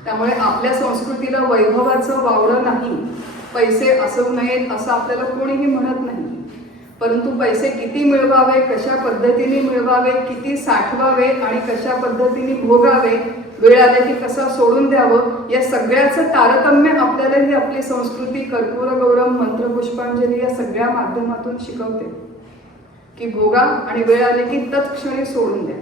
त्यामुळे आपल्या संस्कृतीला वैभवाचं वावडं नाही, पैसे असू नयेत असं आपल्याला कोणीही म्हणत नाही. परंतु पैसे किती मिळवावे, कशा पद्धतीने मिळवावे, किती साठवावे आणि कशा पद्धतीने भोगावे, वेळ आले की कसा सोडून द्यावं, या सगळ्याचं तारतम्य आपल्याला ही आपली संस्कृती कर्पूर गौरम, मंत्रपुष्पांजली या सगळ्या माध्यमातून शिकवते की भोगा आणि वेळ आले की तत्क्षणी सोडून द्या.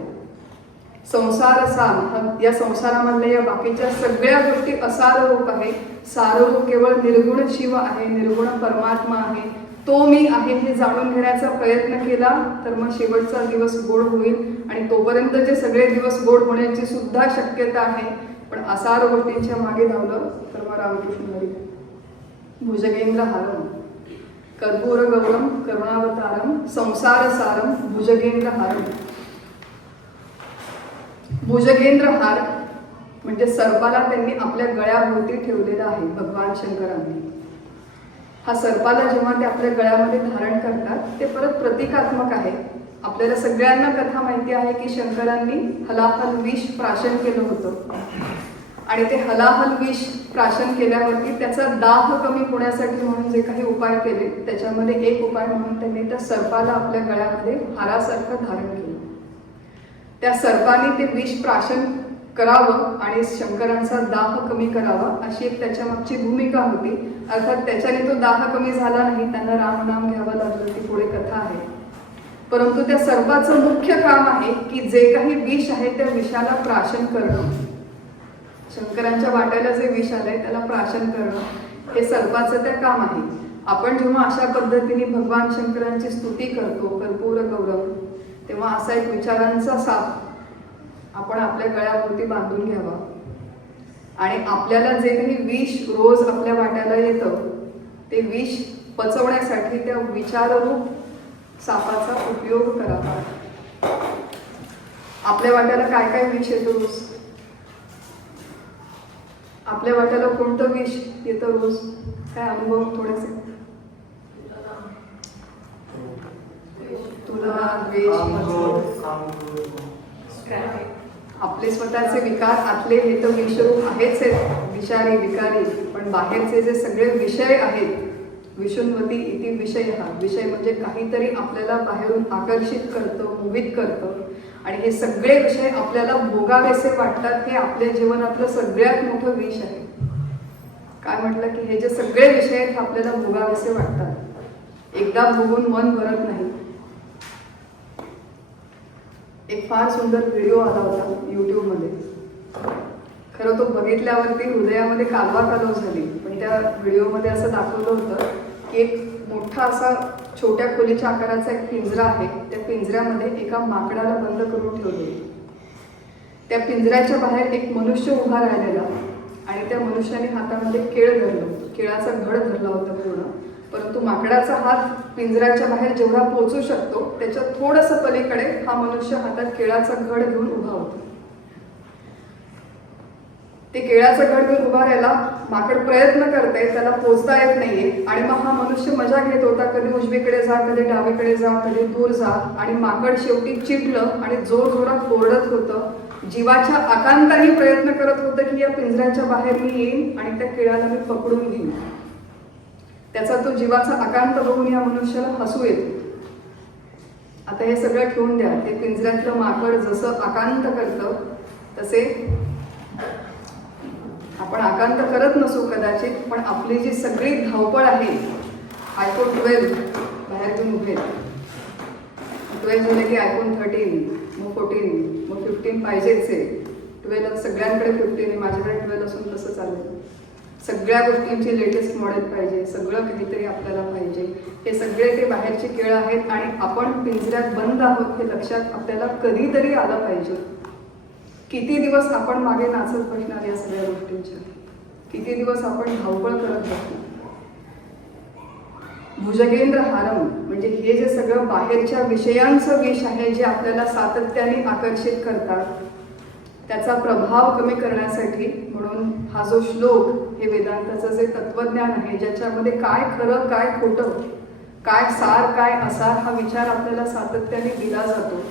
संसार सार, या संसारामधल्या या बाकीच्या सगळ्या गोष्टी असार रूप आहे. साररूप केवळ निर्गुण शिव आहे, निर्गुण परमात्मा आहे, तो मी आहे हे जाणून घेण्याचा प्रयत्न केला तर मग शेवटचा दिवस गोड होईल. आणि तोपर्यंतचे सगळे दिवस गोड होण्याची सुद्धा शक्यता आहे. पण असार गोष्टींच्या मागे धावलं तर मग रामकृष्ण हरी. भुजगेंद्र हारम, कर्पूर गौरम करुणावतारम, संसार सारम, भुजगेंद्र हारम. भुजगेंद्र हार म्हणजे सर्पाला त्यांनी आपल्या गळ्याभोवती ठेवलेला आहे भगवान शंकरांनी. हा सर्पाला जेव्हा ते आपल्या गळ्यामध्ये धारण करतात ते परत प्रतिकात्मक आहे. आपल्याला सगळ्यांना कथा माहिती आहे की शंकरांनी हलाहल विष प्राशन केलं होतं आणि ते हलाहल विष प्राशन केल्यावरती त्याचा दाह कमी होण्यासाठी म्हणून जे काही उपाय केले त्याच्यामध्ये एक उपाय म्हणून त्यांनी त्या सर्पाला आपल्या गळ्यामध्ये हारासारखं धारण केलं. त्या सर्पाने ते विष प्राशन करावं आणि शंकरांचा दाह कमी करावा अशी एक त्याच्या मागची भूमिका होती. अर्थात त्याच्याने तो दाह कमी झाला नाही, त्यांना रामनाम घ्यावं लागलं, ती पुढे कथा आहे. परंतु त्या सर्पाचं मुख्य काम आहे की जे काही विष आहे त्या विषाला प्राशन करणं. शंकरांच्या वाट्याला जे विष आलंय त्याला प्राशन करणं हे सर्पाचं त्या काम आहे. आपण जेव्हा अशा पद्धतीने भगवान शंकरांची स्तुती करतो कर्पूर गौरव, तेव्हा असा एक विचारांचा साप आपण आपल्या गळ्याभोवती बांधून घ्यावा आणि आपल्याला जे काही विष रोज आपल्या वाट्याला येतं ते विष पचवण्यासाठी त्या विचाररूप सापाचा उपयोग करावा. आपल्या वाट्याला काय काय विष येतो रोज? आपल्या वाट्याला कोणतं विष येतं रोज? काय अनुभव थोडेसे? तुला द्वेष, आपले स्वतःचे विकार आतले हे तर विषरूप आहेच आहेत, विषारी विकारी, पण बाहेरचे जे सगळे विषय आहेत, विषुन्वती इति विषय, हा विषय म्हणजे काहीतरी आपल्याला बाहेरून आकर्षित करतं, मोहित करतं आणि हे सगळे विषय आपल्याला भोगावेसे वाटतात. हे आपल्या जीवनातलं सगळ्यात मोठं विष आहे. काय म्हटलं की हे जे सगळे विषय आहेत आपल्याला भोगावेसे वाटतात, एकदा भोगून मन भरत नाही. एक फार सुंदर व्हिडिओ आला होता यूट्यूबमध्ये. खरं तो बघितल्यावरती हृदयामध्ये कालवा कालव झाली. पण त्या व्हिडिओमध्ये असं दाखवलं होतं की एक मोठा असा छोट्या खोलीच्या आकाराचा एक पिंजरा आहे. त्या पिंजऱ्यामध्ये एका माकडाला बंद करून ठेवले. त्या पिंजऱ्याच्या बाहेर एक मनुष्य उभा राहिलेला आणि त्या मनुष्याने हातामध्ये केळ धरलं, केळाचा घड धरला होता पूर्ण. परंतु माकडाचा हात पिंजऱ्याच्या बाहेर जेवढा पोहोचू शकतो त्याच्या थोडंसं पलीकडे हा मनुष्य हातात केळाचा घड घेऊन उभा होता. ते केळाचं घड घेऊन उभा राहायला माकड प्रयत्न करते, त्याला पोचता येत नाहीये आणि मग हा मनुष्य मजा घेत होता, कधी उजवीकडे जा, कधी डावीकडे जा, कधी दूर जा. आणि माकड शेवटी चिडलं आणि जोर जोरात ओरडत होतं, जीवाच्या आकांताने प्रयत्न करत होतं की या पिंजऱ्याच्या बाहेर मी येईन आणि त्या केळाला मी पकडून घेईन. त्याचा तो जीवाचा आकांत बघून या मनुष्याला हसू येते. आता हे सगळं ठेवून द्या, ते पिंजऱ्यातलं माकड जसं आकांत करतं तसे आपण आकांत करत नसू कदाचित, पण आपली जी सगळी धावपळ आहे, आयफोन 12 बाहेर घेऊन उभे, 12 झाले की आयफोन 13, मग 14, मग 15 पाहिजेच आहे. 12 सगळ्यांकडे 15 आहे, माझ्याकडे 12 असून तसं चाललं. सगळ्या गोष्टींची लेटेस्ट मॉडेल पाहिजे, सगळं काहीतरी आपल्याला पाहिजे. हे सगळे ते बाहेरचे खेळ आहेत आणि आपण पिंजऱ्यात बंद आहोत हे लक्षात आपल्याला कधीतरी आलं पाहिजे. किती दिवस आपण मागे नाचत बसणार या सगळ्या गोष्टींच्या? किती दिवस आपण धावपळ करत बसणार? भुजगेंद्र हारम म्हणजे हे जे सगळं बाहेरच्या विषयांचं विष आहे जे आपल्याला सातत्याने आकर्षित करतात, त्याचा प्रभाव कमी करण्यासाठी म्हणून हा जो श्लोक हे वेदांताचं जे तत्वज्ञान आहे, ज्याच्यामध्ये काय खरं काय खोटं, काय सार काय असार हा विचार आपल्याला सातत्याने दिला जातो.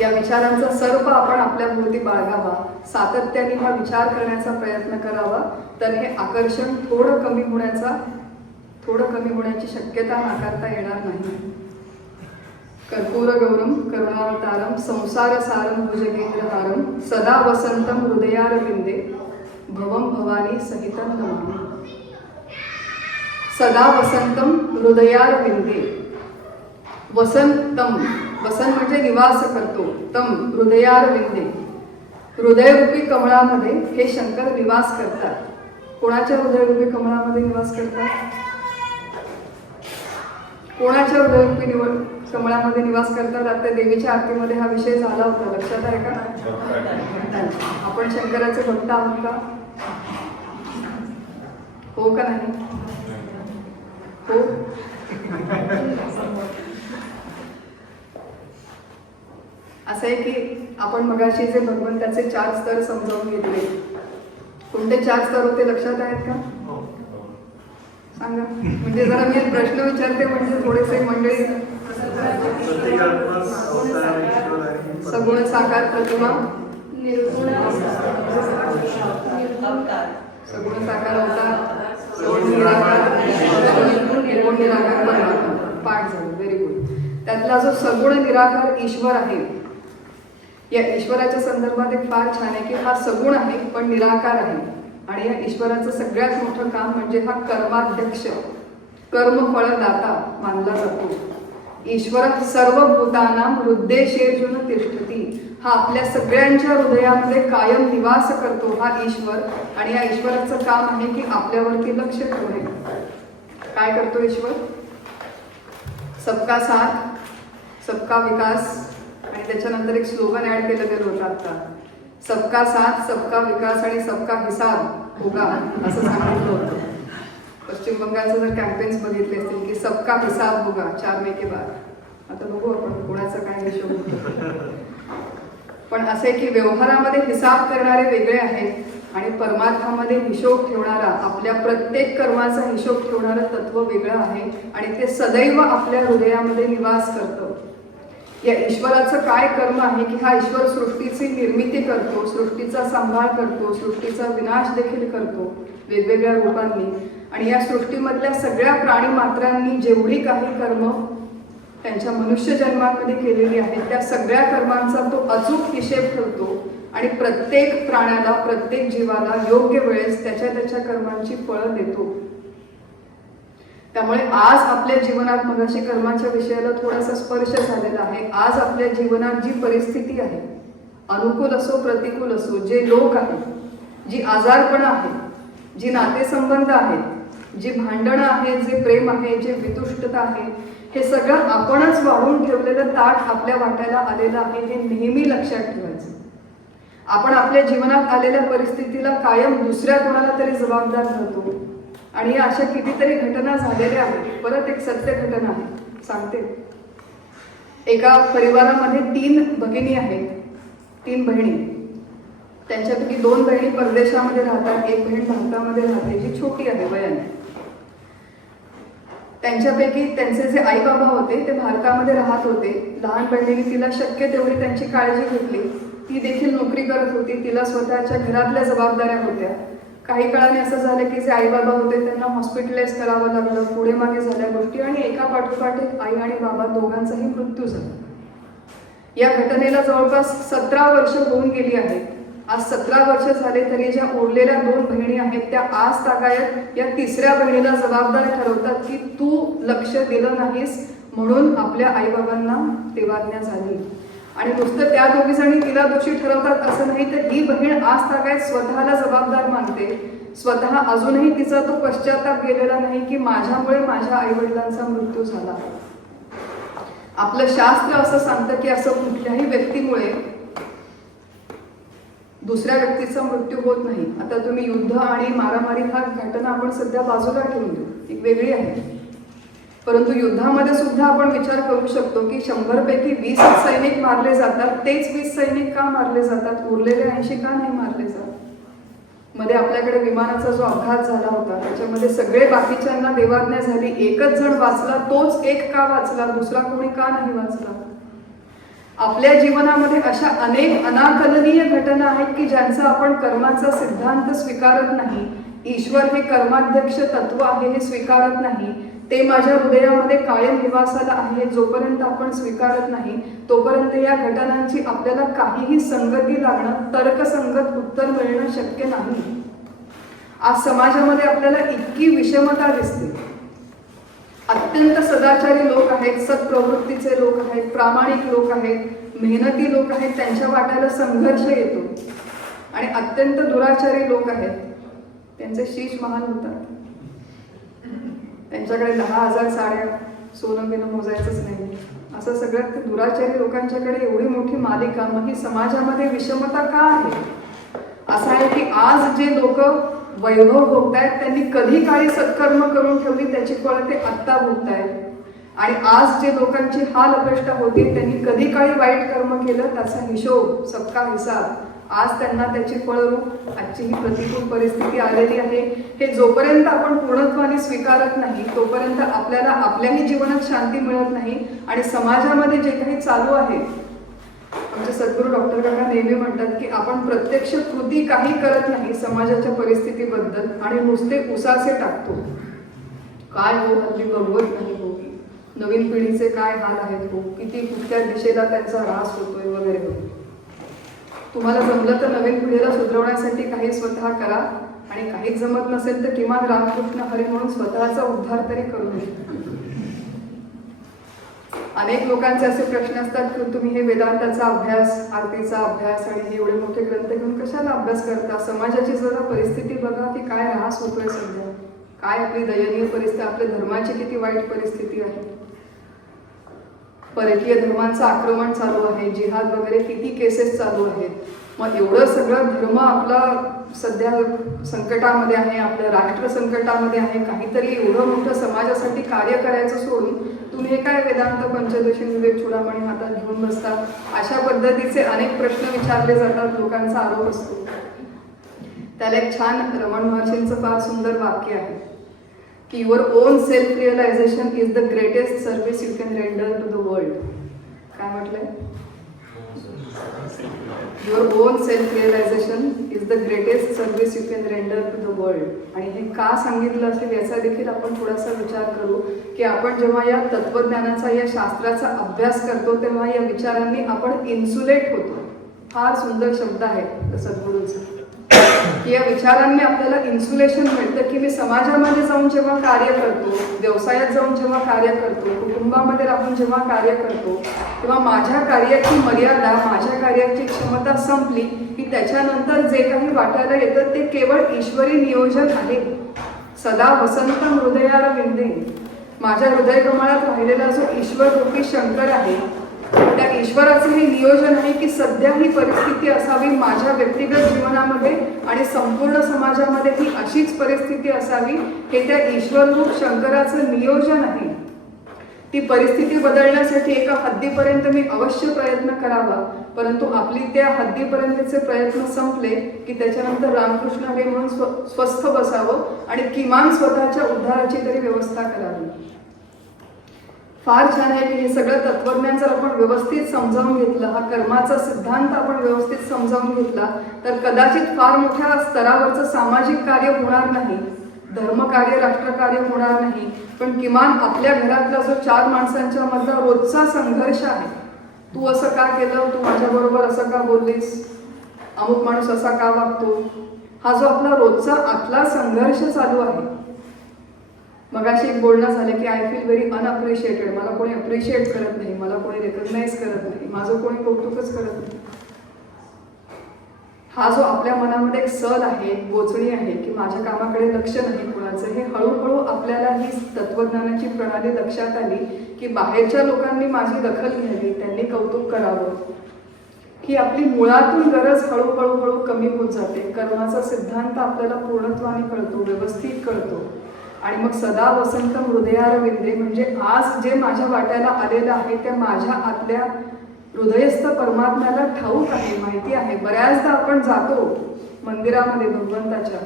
या विचारांचा सर्प आपण आपल्या भोवती बाळगावा, सातत्याने हा विचार करण्याचा प्रयत्न करावा, तर हे आकर्षण थोडं कमी होण्याची शक्यता नाकारता येणार नाही. कर्पूर गौरम करुणावतारम संसार सारम भुजगेंद्रहारम सदा वसंतम हृदयारविंदे भवम भवानी सहितं नमामि. सदा वसंतम हृदयारविंदे. वसंतम, वसंत म्हणजे निवास करतो, तम हृदयारविंदे, हृदयरूपी कमळामध्ये हे शंकर निवास करतात. कोणाच्या हृदयरूपी कमळामध्ये निवास करतात? कोणाच्या हृदयरूपी कमळामध्ये निवास करतात? आता देवीच्या आरतीमध्ये हा विषय झाला होता, लक्षात आहे का? आपण शंकराचे भक्त आहोत का? हो का नाही? हो. असं आहे की आपण मगाशी जे भगवंताचे 4 स्तर समजावून घेतले, कोणते 4 स्तर होते लक्षात आहेत का? सांगा. म्हणजे जरा मी प्रश्न विचारते म्हणजे थोडेसे मंडळी. सगुण साकार प्रतिमा, सगुण साकार अवतार, सगुण निराकार, निर्गुण निराकार पाठ झालं. Very good. त्यातला जो सगुण निराकार ईश्वर आहे या ईश्वराच्या संदर्भात एक फार छान आहे की हा सगुण आहे पण निराकार आहे. आणि या ईश्वराचं सगळ्यात मोठं काम म्हणजे हा कर्माध्यक्ष, कर्मफळदाता मानला जातो. ईश्वर सर्वभूतानां हृद्देशेर्जुन तिष्ठती. हा आपल्या सगळ्यांच्या हृदयामध्ये कायम निवास करतो हा ईश्वर. आणि या ईश्वराचं काम आहे की आपल्यावरती लक्ष ठेवणे. काय करतो ईश्वर? सबका साथ, सबका विकास, आणि त्याच्यानंतर एक स्लोगन ऍड केलं गेलं होतं आता, सबका साथ, सबका विकास आणि सबका हिसाब होगा, असं सांगितलं होतं. पश्चिम बंगालचं जर कॅम्पेन्स बघितले असतील की सबका हिसाब होगा 4 मे के बाद. आता बघू आपण कोणाचा काय हिशोब होतो. पण असे की व्यवहारामध्ये हिसाब करणारे वेगळे आहेत आणि परमार्थामध्ये हिशोब ठेवणारा, आपल्या प्रत्येक कर्माचा हिशोब ठेवणारं तत्व वेगळं आहे आणि ते सदैव आपल्या हृदयामध्ये निवास करतं. या ईश्वराचं काय कर्म आहे की हा ईश्वर सृष्टीची निर्मिती करतो, सृष्टीचा सांभाळ करतो, सृष्टीचा विनाश देखील करतो वेगवेगळ्या रूपांनी. आणि या सृष्टीमधल्या सगळ्या प्राणी मात्रांनी जेवढी काही कर्म त्यांच्या मनुष्य जन्मामध्ये केलेली आहेत त्या सगळ्या कर्मांचा तो अचूक हिशेब ठेवतो आणि प्रत्येक प्राण्याला, प्रत्येक जीवाला योग्य वेळेस त्याच्या त्याच्या कर्मांची फळं देतो. त्यामुळे आज आपल्या जीवनात, मगाशी कर्माच्या विषयाला थोडासा स्पर्श झालेला आहे, आज आपल्या जीवनात जी परिस्थिती आहे, अनुकूल असो प्रतिकूल असो, जे लोक आहेत, जी आजारपण आहे, जी नातेसंबंध आहेत, जी भांडणं आहेत, जे प्रेम आहे, जे वितुष्टता आहे, हे सगळं आपणच वाढून ठेवलेलं ताट आपल्या वाट्याला आलेलं आहे हे नेहमी लक्षात ठेवायचं. आपण आपल्या जीवनात आलेल्या परिस्थितीला कायम दुसऱ्या कोणाला तरी जबाबदार धरतो. आणि या अशा कितीतरी घटना झालेल्या आहेत. परत एक सत्य घटना आहे, सांगते. एका परिवारामध्ये 3 भगिनी आहेत, 3 बहिणी. त्यांच्यापैकी 2 बहिणी परदेशामध्ये राहतात, एक बहीण भारतामध्ये राहते जी छोटी आहे वयाने. त्यांच्यापैकी त्यांचे जे आई बाबा होते ते भारतामध्ये राहत होते. लहान बहिणीने तिला शक्य तेवढी त्यांची काळजी घेतली. ती देखील नोकरी करत होती, तिला स्वतःच्या घरातल्या जबाबदाऱ्या होत्या. काही काळाने असं झालं की जे आई बाबा होते त्यांना हॉस्पिटलाइज करावं लागलं, पुढे मागे झाल्या गोष्टी आणि एका पाठोपाठ एक आई आणि बाबा दोघांचाही मृत्यू झाला. या घटनेला जवळपास 17 वर्ष होऊन गेली आहेत. आज 17 वर्ष झाले तरी ज्या उरलेल्या 2 बहिणी आहेत त्या आज तागायत या 3ऱ्या बहिणीला जबाबदार ठरवतात की तू लक्ष दिलं नाहीस म्हणून आपल्या आईबाबांना तेवाज्ञा झाली. आणि नुसतं त्या दोघी जणी तिला दोषी ठरवतात असं नाही, तर ही बहीण आज तागायत स्वतःला जबाबदार मानते. स्वतः अजूनही तिचा तो पश्चाताप गेलेला नाही की माझ्यामुळे माझ्या आईवडिलांचा मृत्यू झाला. आपलं शास्त्र असं सांगतं की असं कुठल्याही व्यक्तीमुळे दुसऱ्या व्यक्तीचा मृत्यू होत नाही. आता तुम्ही युद्ध आणि मारामारी हा घटना आपण सध्या बाजूला ठेवून देऊ, एक वेगळी आहे. परंतु युद्धामध्ये सुद्धा आपण विचार करू शकतो की 100 पैकी 20 सैनिक मारले जातात, तेच 20 सैनिक का मारले जातात, उरलेले 80 का नाही मारले जात. मध्ये आपल्याकडे विमानाचा जो अपघात झाला होता त्याच्यामध्ये सगळे बाकीच्यांना देवाज्ञा झाली, एकच जण वाचला, तोच एक का वाचला, दुसरा कोणी का नाही वाचला. आपल्या जीवनामध्ये अशा अनेक अनाकलनीय घटना आहेत की ज्यांचा आपण कर्माचा सिद्धांत स्वीकारत नाही. ईश्वर हे कर्माध्यक्ष तत्व आहे हे स्वीकारत नाही. ते माझ्या हृदयामध्ये कायम निवासाला आहे जोपर्यंत आपण स्वीकारत नाही तोपर्यंत या घटनांची आपल्याला काहीही संगती लागणं, तर्कसंगत उत्तर मिळणं शक्य नाही. आज समाजामध्ये आपल्याला इतकी विषमता दिसते. अत्यंत सदाचारी लोक आहेत, सत्प्रवृत्तीचे लोक आहेत, प्रामाणिक लोक आहेत, मेहनती लोक आहेत, त्यांच्या वाट्याला संघर्ष येतो. आणि अत्यंत दुराचारी लोक आहेत, त्यांचे शीश महान होतात. त्यांच्याकडे 10,000 साड्या, सोनं बिनं मोजायचंच नाही. असं सगळ्यात दुराचारी लोकांच्याकडे एवढी मोठी मालिका. मग ही समाजामध्ये विषमता का आहे? असं आहे की आज जे लोक वैभव भोगतायत त्यांनी कधी काळी सत्कर्म करून ठेवली त्याची फळं ते आत्ता भोगतायत. आणि आज जे लोकांची हाल अपेष्टा होती त्यांनी कधी काळी वाईट कर्म केलं त्याचा हिशोब, सबका हिसाब, आज त्यांना त्याची फळरूप आजची ही प्रतिकूल परिस्थिती आलेली आहे. हे जोपर्यंत आपण पूर्णत्वाने स्वीकारत नाही तोपर्यंत आपल्याला आपल्याही जीवनात शांती मिळत नाही. आणि समाजामध्ये जे काही चालू आहे, आमचे सद्गुरू डॉक्टर काका नेहमी म्हणतात की आपण प्रत्यक्ष कृती काही करत नाही समाजाच्या परिस्थितीबद्दल आणि नुसते उसासे टाकतो. काय हो हल्ली बघवत नाही हो, नवीन पिढीचे काय हाल आहेत हो, किती कुठल्या दिशेला त्यांचा ऱ्हास होतोय वगैरे. तुम्हाला जमलं तर नवीन पिढीला सुधरवण्यासाठी काही स्वतः करा आणि काहीच जमत नसेल तर किमान रामकृष्ण हरी म्हणून स्वतःचा उद्धार तरी करू नये. अनेक लोकांचे असे प्रश्न असतात की तुम्ही हे वेदांताचा अभ्यास, आरतीचा अभ्यास आणि हे एवढे मोठे ग्रंथ घेऊन कशाला अभ्यास करता? समाजाची जरा परिस्थिती बघा की काय ऱ्हास होतोय सध्या, काय आपली दयनीय परिस्थिती, आपल्या धर्माची किती वाईट परिस्थिती आहे. परकीय धर्मांचं आक्रमण चालू आहे, जिहाद वगैरे किती केसेस चालू आहेत. मग एवढं सगळं धर्म आपला सध्या संकटामध्ये आहे, आपलं राष्ट्र संकटामध्ये आहे. काहीतरी एवढं मोठं समाजासाठी कार्य करायचं सोडून तुम्ही हे काय वेदांत पंचदशी विवेक चूडामणी हातात घेऊन बसता? अशा पद्धतीचे अनेक प्रश्न विचारले जातात, लोकांचा आरोप असतो. त्याला एक छान रमण महर्षींचं फार सुंदर वाक्य आहे की your own self realisation is the greatest service you can render to the world. काय म्हटलंय? Your own self realisation is the greatest service you can render to the world. आणि हे का सांगितलं असेल याचा देखील आपण थोडासा विचार करू की आपण जेव्हा या तत्वज्ञानाचा, या शास्त्राचा अभ्यास करतो तेव्हा या विचारांनी आपण इन्सुलेट होतो. फार सुंदर शब्द आहे सद्गुरूंचा की या विचारांनी आपल्याला इन्सुलेशन मिळतं की मी समाजामध्ये जाऊन जेव्हा कार्य करतो, व्यवसायात जाऊन जेव्हा कार्य करतो, कुटुंबामध्ये राहून जेव्हा कार्य करतो, तेव्हा माझ्या कार्याची मर्यादा, माझ्या कार्याची क्षमता संपली की त्याच्यानंतर जे काही वाटायला येतं ते केवळ ईश्वरी नियोजन आहे. सदा वसंतम हृदयार विंदे. माझ्या हृदय कमळात राहिलेला जो ईश्वर रूपी शंकर आहे, त्या ईश्वराचं हे नियोजन आहे की सध्या ही परिस्थिती असावी माझ्या व्यक्तिगत जीवनामध्ये आणि संपूर्ण समाजामध्ये ही अशीच परिस्थिती असावी, हे त्या ईश्वररूप शंकराचं नियोजन आहे. ती परिस्थिती बदलण्यासाठी एका हद्दीपर्यंत मी अवश्य प्रयत्न करावा, परंतु आपली त्या हद्दीपर्यंतचे प्रयत्न संपले की त्याच्यानंतर रामकृष्ण हरी म्हणून स्वस्थ बसावं आणि किमान स्वतःच्या उद्धाराची तरी व्यवस्था करावी. फार छान आहे की हे सगळं तत्वज्ञान जर आपण व्यवस्थित समजावून घेतलं, हा कर्माचा सिद्धांत आपण व्यवस्थित समजावून घेतला तर कदाचित फार मोठ्या स्तरावरचं सामाजिक कार्य होणार नाही, धर्मकार्य, राष्ट्रकार्य होणार नाही, पण किमान आपल्या घरातला जो 4 माणसांच्या मधला रोजचा संघर्ष आहे, तू असं का केलं, तू माझ्याबरोबर असं का बोललीस, अमुक माणूस असा का वागतो, हा जो आपला रोजचा आतला संघर्ष चालू आहे. मगाशी एक बोलणं झालं की आय फील व्हेरी अनअप्रिशिएटेड. मला कोणी अप्रिशिएट करत नाही, मला कोणी रेकग्नाइज करत नाही, माझं कोणी कौतुकच करत नाही. हा जो आपल्या मनामध्ये एक सल आहे, बोचणी आहे की माझ्या कामाकडे लक्ष नाही कुणाचं, हे हळूहळू आपल्याला ही तत्वज्ञानाची प्रणाली लक्षात आली की बाहेरच्या लोकांनी माझी दखल घ्यावी, त्यांनी कौतुक करावं, ही आपली मुळातून गरज हळूहळू कमी होत जाते. कर्माचा सिद्धांत आपल्याला पूर्णत्वाने कळतो, व्यवस्थित कळतो. आणि मग सदा वसंतम हृदयार विंदे म्हणजे आज जे माझ्या वाट्याला आलेलं आहे त्या माझ्या आतल्या हृदयस्थ परमात्म्याला ठाऊक आहे, माहिती आहे. बऱ्याचदा आपण जातो मंदिरामध्ये भगवंताच्या,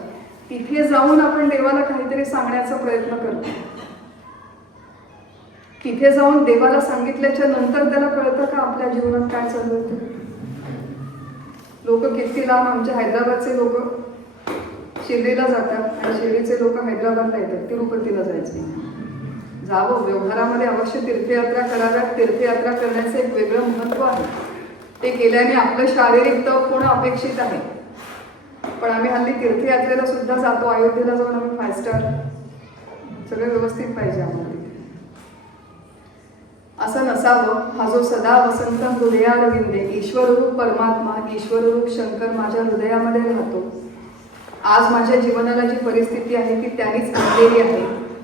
तिथे जाऊन आपण देवाला काहीतरी सांगण्याचा प्रयत्न करतो. तिथे जाऊन देवाला सांगितल्याच्या नंतर त्याला कळतं का आपल्या जीवनात काय चालू होतं. लोक किती लांब, आमच्या हैदराबादचे लोक शिर्डीला जातात आणि शिर्डीचे लोक हैदराबादला येतात, तिरुपतीला जायचं. जावं, व्यवहारामध्ये अवश्य तीर्थयात्रा कराव्यात. तीर्थयात्रा करण्याचं एक वेगळं महत्त्व आहे. ते केल्याने आपलं शारीरिक तप होणं अपेक्षित आहे. पण आम्ही हल्ली तीर्थयात्रेला सुद्धा जातो. अयोध्येला जाऊन आम्ही 5 स्टार, सगळं व्यवस्थित पाहिजे आम्हाला. असं नसावं. हा जो सदा वसंत हृदयार विंदे, ईश्वररूप परमात्मा, ईश्वररूप शंकर माझ्या हृदयामध्ये राहतो. आज माझ्या जीवनाला जी परिस्थिती आहे ती त्यानेच आणलेली आहे.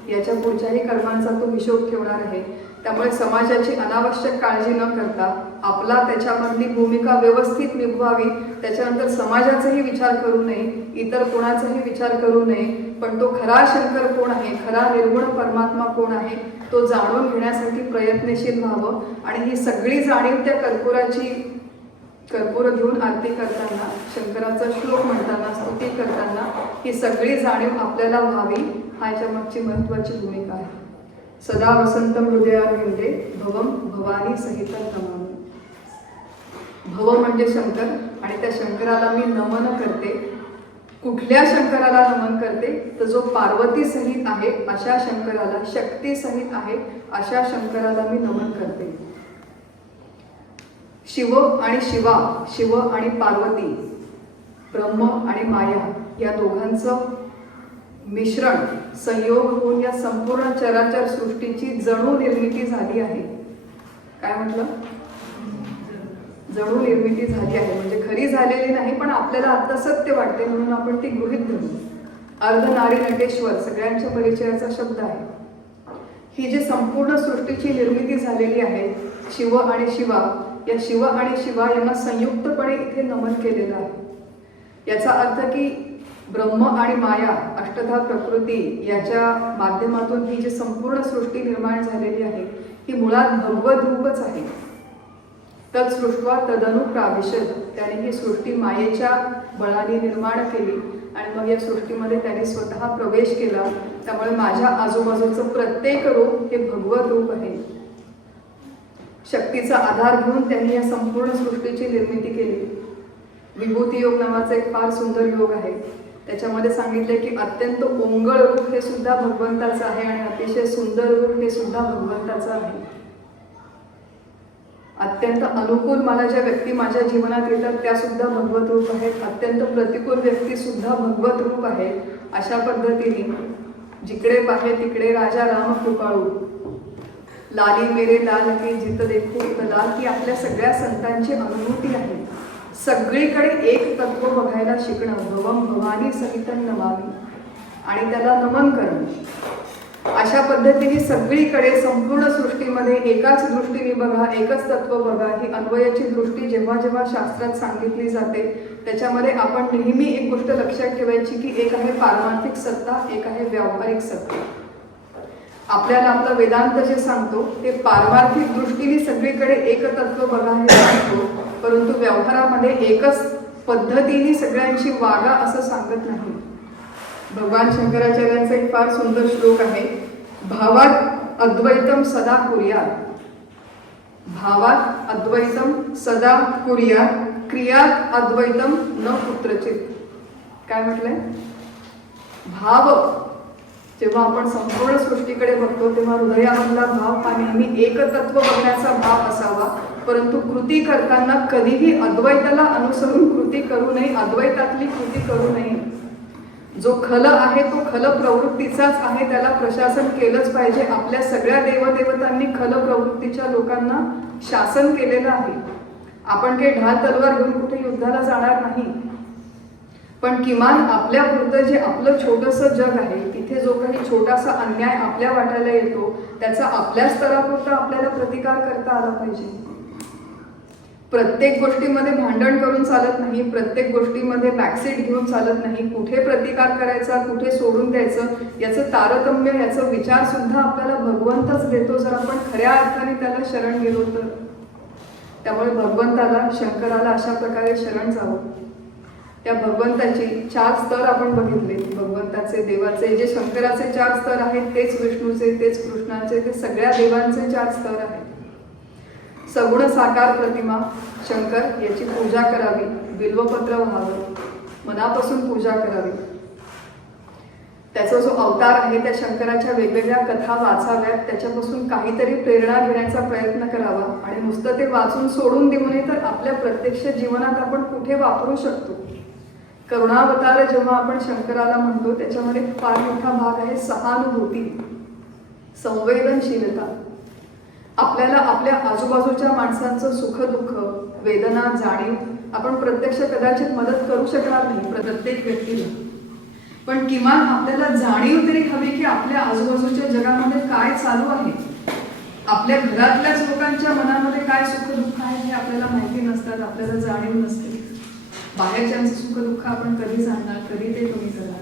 याच्या पुढच्याही कर्मांचा तो हिशोब ठेवणार आहे. त्यामुळे समाजाची अनावश्यक काळजी न करता आपला त्याच्यामधली भूमिका व्यवस्थित निभवावी. त्याच्यानंतर समाजाचाही विचार करू नये, इतर कोणाचाही विचार करू नये. पण तो खरा शंकर कोण आहे, खरा निर्गुण परमात्मा कोण आहे, तो जाणून घेण्यासाठी प्रयत्नशील व्हावं. आणि ही सगळी जाणीव त्या कर्पूर घेऊन आरती करताना, शंकराचा श्लोक म्हणताना, स्तुती करताना ही सगळी जाणीव आपल्याला व्हावी. हा याच्या मागची महत्वाची भूमिका आहे. सदा वसंतम हृदयार विंदे भवम भवानी सहित नमामि. भव म्हणजे शंकर आणि त्या शंकराला मी नमन करते. कुठल्या शंकराला नमन करते तर जो पार्वती सहित आहे अशा शंकराला, शक्ती सहित आहे अशा शंकराला मी नमन करते. शिव आणि शिवा, शिव आणि पार्वती, ब्रह्म आणि माया या दोघांचं मिश्रण संयोग होऊन या संपूर्ण चराचर सृष्टीची जणू निर्मिती झाली आहे. काय म्हटलं? जणू निर्मिती झाली आहे, म्हणजे खरी झालेली नाही, पण आपल्याला आता सत्य वाटते म्हणून आपण ती गृहीत धरू. अर्धनारी नटेश्वर सगळ्यांच्या परिचयाचा शब्द आहे. ही जी संपूर्ण सृष्टीची निर्मिती झालेली आहे, शिव आणि शिवा, या शिव आणि शिवा यांना संयुक्तपणे इथे नमन केलेलं आहे. याचा अर्थ की ब्रह्म आणि माया, अष्टधा प्रकृती याच्या माध्यमातून ही जी संपूर्ण सृष्टी निर्माण झालेली आहे ही मुळात भगवत रूपच आहे. तत्सृष्ट्वा तदनु प्राविशत, त्याने ही सृष्टी मायेच्या बळाने निर्माण केली आणि मग या सृष्टीमध्ये त्याने स्वतः प्रवेश केला. त्यामुळे माझ्या आजूबाजूचं प्रत्येक रूप हे भगवत रूप आहे. शक्तीचा आधार घेऊन त्यांनी या संपूर्ण सृष्टीची निर्मिती केली. विभूती योग नावाचा एक फार सुंदर योग आहे. त्याच्यामध्ये सांगितले की अत्यंत ओंगळ रूप हे सुद्धा भगवंताचं आहे आणि अतिशय सुंदर रूप हे सुद्धा भगवंताचं आहे. अत्यंत अनुकूल मला ज्या व्यक्ती माझ्या जीवनात येतात त्या सुद्धा भगवत रूप आहेत. अत्यंत प्रतिकूल व्यक्ती सुद्धा भगवत रूप आहे. अशा पद्धतीने जिकडे पाहे तिकडे राजा राम कृपाळू, लाली मेरे लाल की जित देखो लाल, की आपल्या सगळ्या संतांची अनुभूती आहे. सगळीकडे एक तत्व बघायला शिकणं, भवम भवानी सहितं नमामि, आणि त्याला नमन करणं. अशा पद्धतीने सगळीकडे संपूर्ण सृष्टीमध्ये एकाच दृष्टीने बघा, एकच तत्व बघा, ही अन्वयाची दृष्टी जेव्हा जेव्हा शास्त्रात सांगितली जाते त्याच्यामध्ये आपण नेहमी एक गोष्ट लक्षात ठेवायची की एक आहे पारमार्थिक सत्ता, एक आहे व्यावहारिक सत्ता. आपल्याला आपलं वेदांत जे सांगतो ते पारमार्थिक दृष्टीने सगळीकडे एक तत्व बघा हे सांगतो, परंतु व्यवहारामध्ये एकच पद्धतीने सगळ्यांची वागा असं सांगत नाही. भगवान शंकराचार्यांचा एक फार सुंदर श्लोक आहे, भावात अद्वैतम सदा कुर्यात, भावात अद्वैतम सदा कुर्यात, क्रियात अद्वैतम न कुत्रचित. काय म्हटलंय? भाव जेव्हा आपण संपूर्ण सृष्टीकडे बघतो तेव्हा हृदयामधला भाव हा नेहमी एकतत्व बघण्याचा भाव असावा, परंतु कृती करताना कधीही अद्वैताला अनुसरून कृती करू नये, अद्वैतातली कृती करू नये. जो खल आहे तो खल प्रवृत्तीचाच आहे, त्याला प्रशासन केलंच पाहिजे. आपल्या सगळ्या देवदेवतांनी खल प्रवृत्तीच्या लोकांना शासन केलेलं आहे. आपण काही ढाल तलवार घेऊन कुठे युद्धाला जाणार नाही, पण किमान आपल्या पुरतं जे आपलं छोटंसं जग आहे तिथे जो काही छोटासा अन्याय आपल्या वाटायला येतो त्याचा आपल्या स्तरापुरता आपल्याला प्रतिकार करता आला पाहिजे. प्रत्येक गोष्टीमध्ये भांडण करून चालत नाही, प्रत्येक गोष्टीमध्ये बॅकसीट घेऊन चालत नाही. कुठे प्रतिकार करायचा, कुठे सोडून द्यायचं, याचं तारतम्य, याचा विचार सुद्धा आपल्याला भगवंतच देतो जर आपण खऱ्या अर्थाने त्याला शरण गेलो तर. त्यामुळे भगवंताला, शंकराला अशा प्रकारे शरण जावं. त्या भगवंताची 4 स्तर आपण बघितले. भगवंताचे, देवाचे, जे शंकराचे 4 स्तर आहेत तेच विष्णूचे, तेच कृष्णाचे, ते सगळ्या देवांचे 4 स्तर आहेत. सगुण साकार प्रतिमा शंकर, याची पूजा करावी, बिल्वपत्र व्हावं, मनापासून पूजा करावी. त्याचा जो अवतार आहे त्या शंकराच्या वेगवेगळ्या कथा वाचाव्यात, त्याच्यापासून काहीतरी प्रेरणा घेण्याचा प्रयत्न करावा. आणि नुसतं ते वाचून सोडून देऊ नये, तर आपल्या प्रत्यक्ष जीवनात आपण कुठे वापरू शकतो. करुणावतार जेव्हा आपण शंकराला म्हणतो त्याच्यामध्ये फार मोठा भाग आहे सहानुभूती, संवेदनशीलता. आपल्याला आपल्या आजूबाजूच्या माणसांचं सुख-दुःख, वेदना, जाणीव आपण प्रत्यक्ष कदाचित मदत करू शकणार नाही प्रत्येक व्यक्तीला, पण किमान आपल्याला जाणीव तरी हवी की आपल्या आजूबाजूच्या जगामध्ये काय चालू आहे. आपल्या घरातल्याच लोकांच्या मनामध्ये काय सुख-दुःख आहे हे आपल्याला माहिती नसतात, आपल्याला जाणीव नसते. बाहेरच्यांचं सुख-दुःख आपण कधी जाणणार, कधी ते कमी करणार.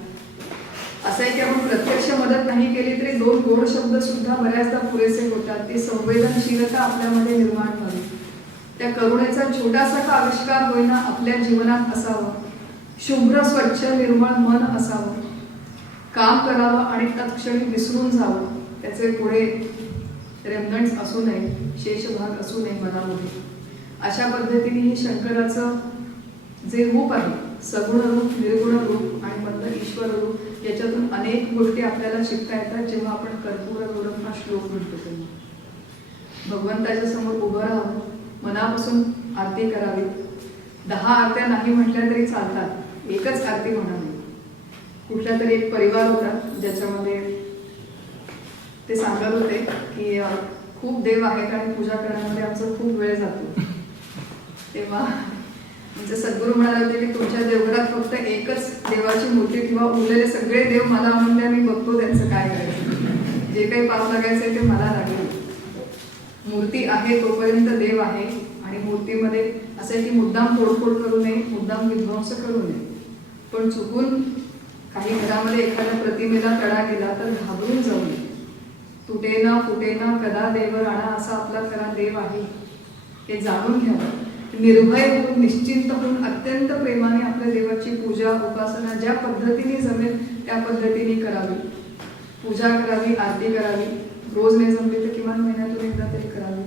असं आहे की आपण प्रत्यक्ष मदत नाही केली तरी 2 गोड शब्द सुद्धा बऱ्याचदा पुरेसे होतात. ती संवेदनशीलता आपल्यामध्ये निर्माण व्हावी. त्या करुणेचा छोटासा का आविष्कार होईना आपल्या जीवनात असावा. शुभ्र स्वच्छ निर्मळ मन असावं. काम करावं आणि तत्क्षणी विसरून जावं. त्याचे पुढे रेमनंट्स असू नये, शेषभाग असू नये मनामध्ये. अशा पद्धतीने ही शंकराचं जे रूप आहे, सगुण रूप, निर्गुण रूप आणि मधलं ईश्वर रूप, याच्यातून अनेक गोष्टी आपल्याला शिकता येतात. जेव्हा आपण कर्पूरगौरम हा श्लोक म्हणतो तेव्हा भगवंताच्या समोर उभं राहावं, मनापासून आरती करावी. 10 आरत्या नाही म्हटल्या तरी चालतात, एकच आरती म्हणावी. कुठला तरी एक परिवार होता ज्याच्यामध्ये ते सांगत होते की खूप देव आहेत आणि पूजा करण्यामध्ये आमचा खूप वेळ जातो. तेव्हा म्हणजे सद्गुरू म्हणाले होते की तुमच्या देवघरात फक्त एकच देवाची मूर्ती किंवा उरलेले सगळे देव मला म्हणले, मी बघतो त्यांचं काय करायचं, जे काही पाप लागायचंय ते मला लागेल. मूर्ती आहे तोपर्यंत देव आहे. आणि मूर्तीमध्ये असं आहे की मुद्दाम तोडफोड करू नये, मुद्दाम विध्वंस करू नये. पण चुकून काही घरामध्ये एखाद्या प्रतिमेला तडा गेला तर घाबरून जाऊ नये. तुटेना फुटेना कदा देव राणा असा आपला खरा देव आहे हे जाणून घ्यावं. निर्भय होऊन निश्चिंत होऊन अत्यंत प्रेमाने आपल्या देवाची पूजा उपासना ज्या पद्धतीने जमेल त्या पद्धतीने करावी. पूजा करावी, आरती करावी. रोज नाही जमली तर किमान महिन्यातून एकदा तरी करावी.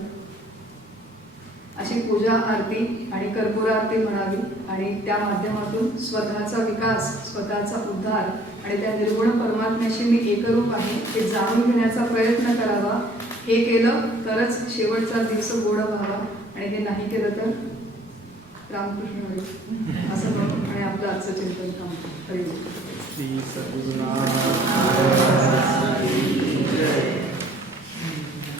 अशी पूजा आरती आणि कर्पूर आरती म्हणावी. आणि त्या माध्यमातून स्वतःचा विकास, स्वतःचा उद्धार आणि त्या निर्गुण परमात्म्याशी मी एकरूप आहे हे जाणून घेण्याचा प्रयत्न करावा. हे केलं तरच शेवटचा दिवस गोड व्हावा. आणि हे नाही केलं तर रामकृष्ण हरी असं म्हणून आणि आपलं आजचं चिंतन थांबतं. हरी.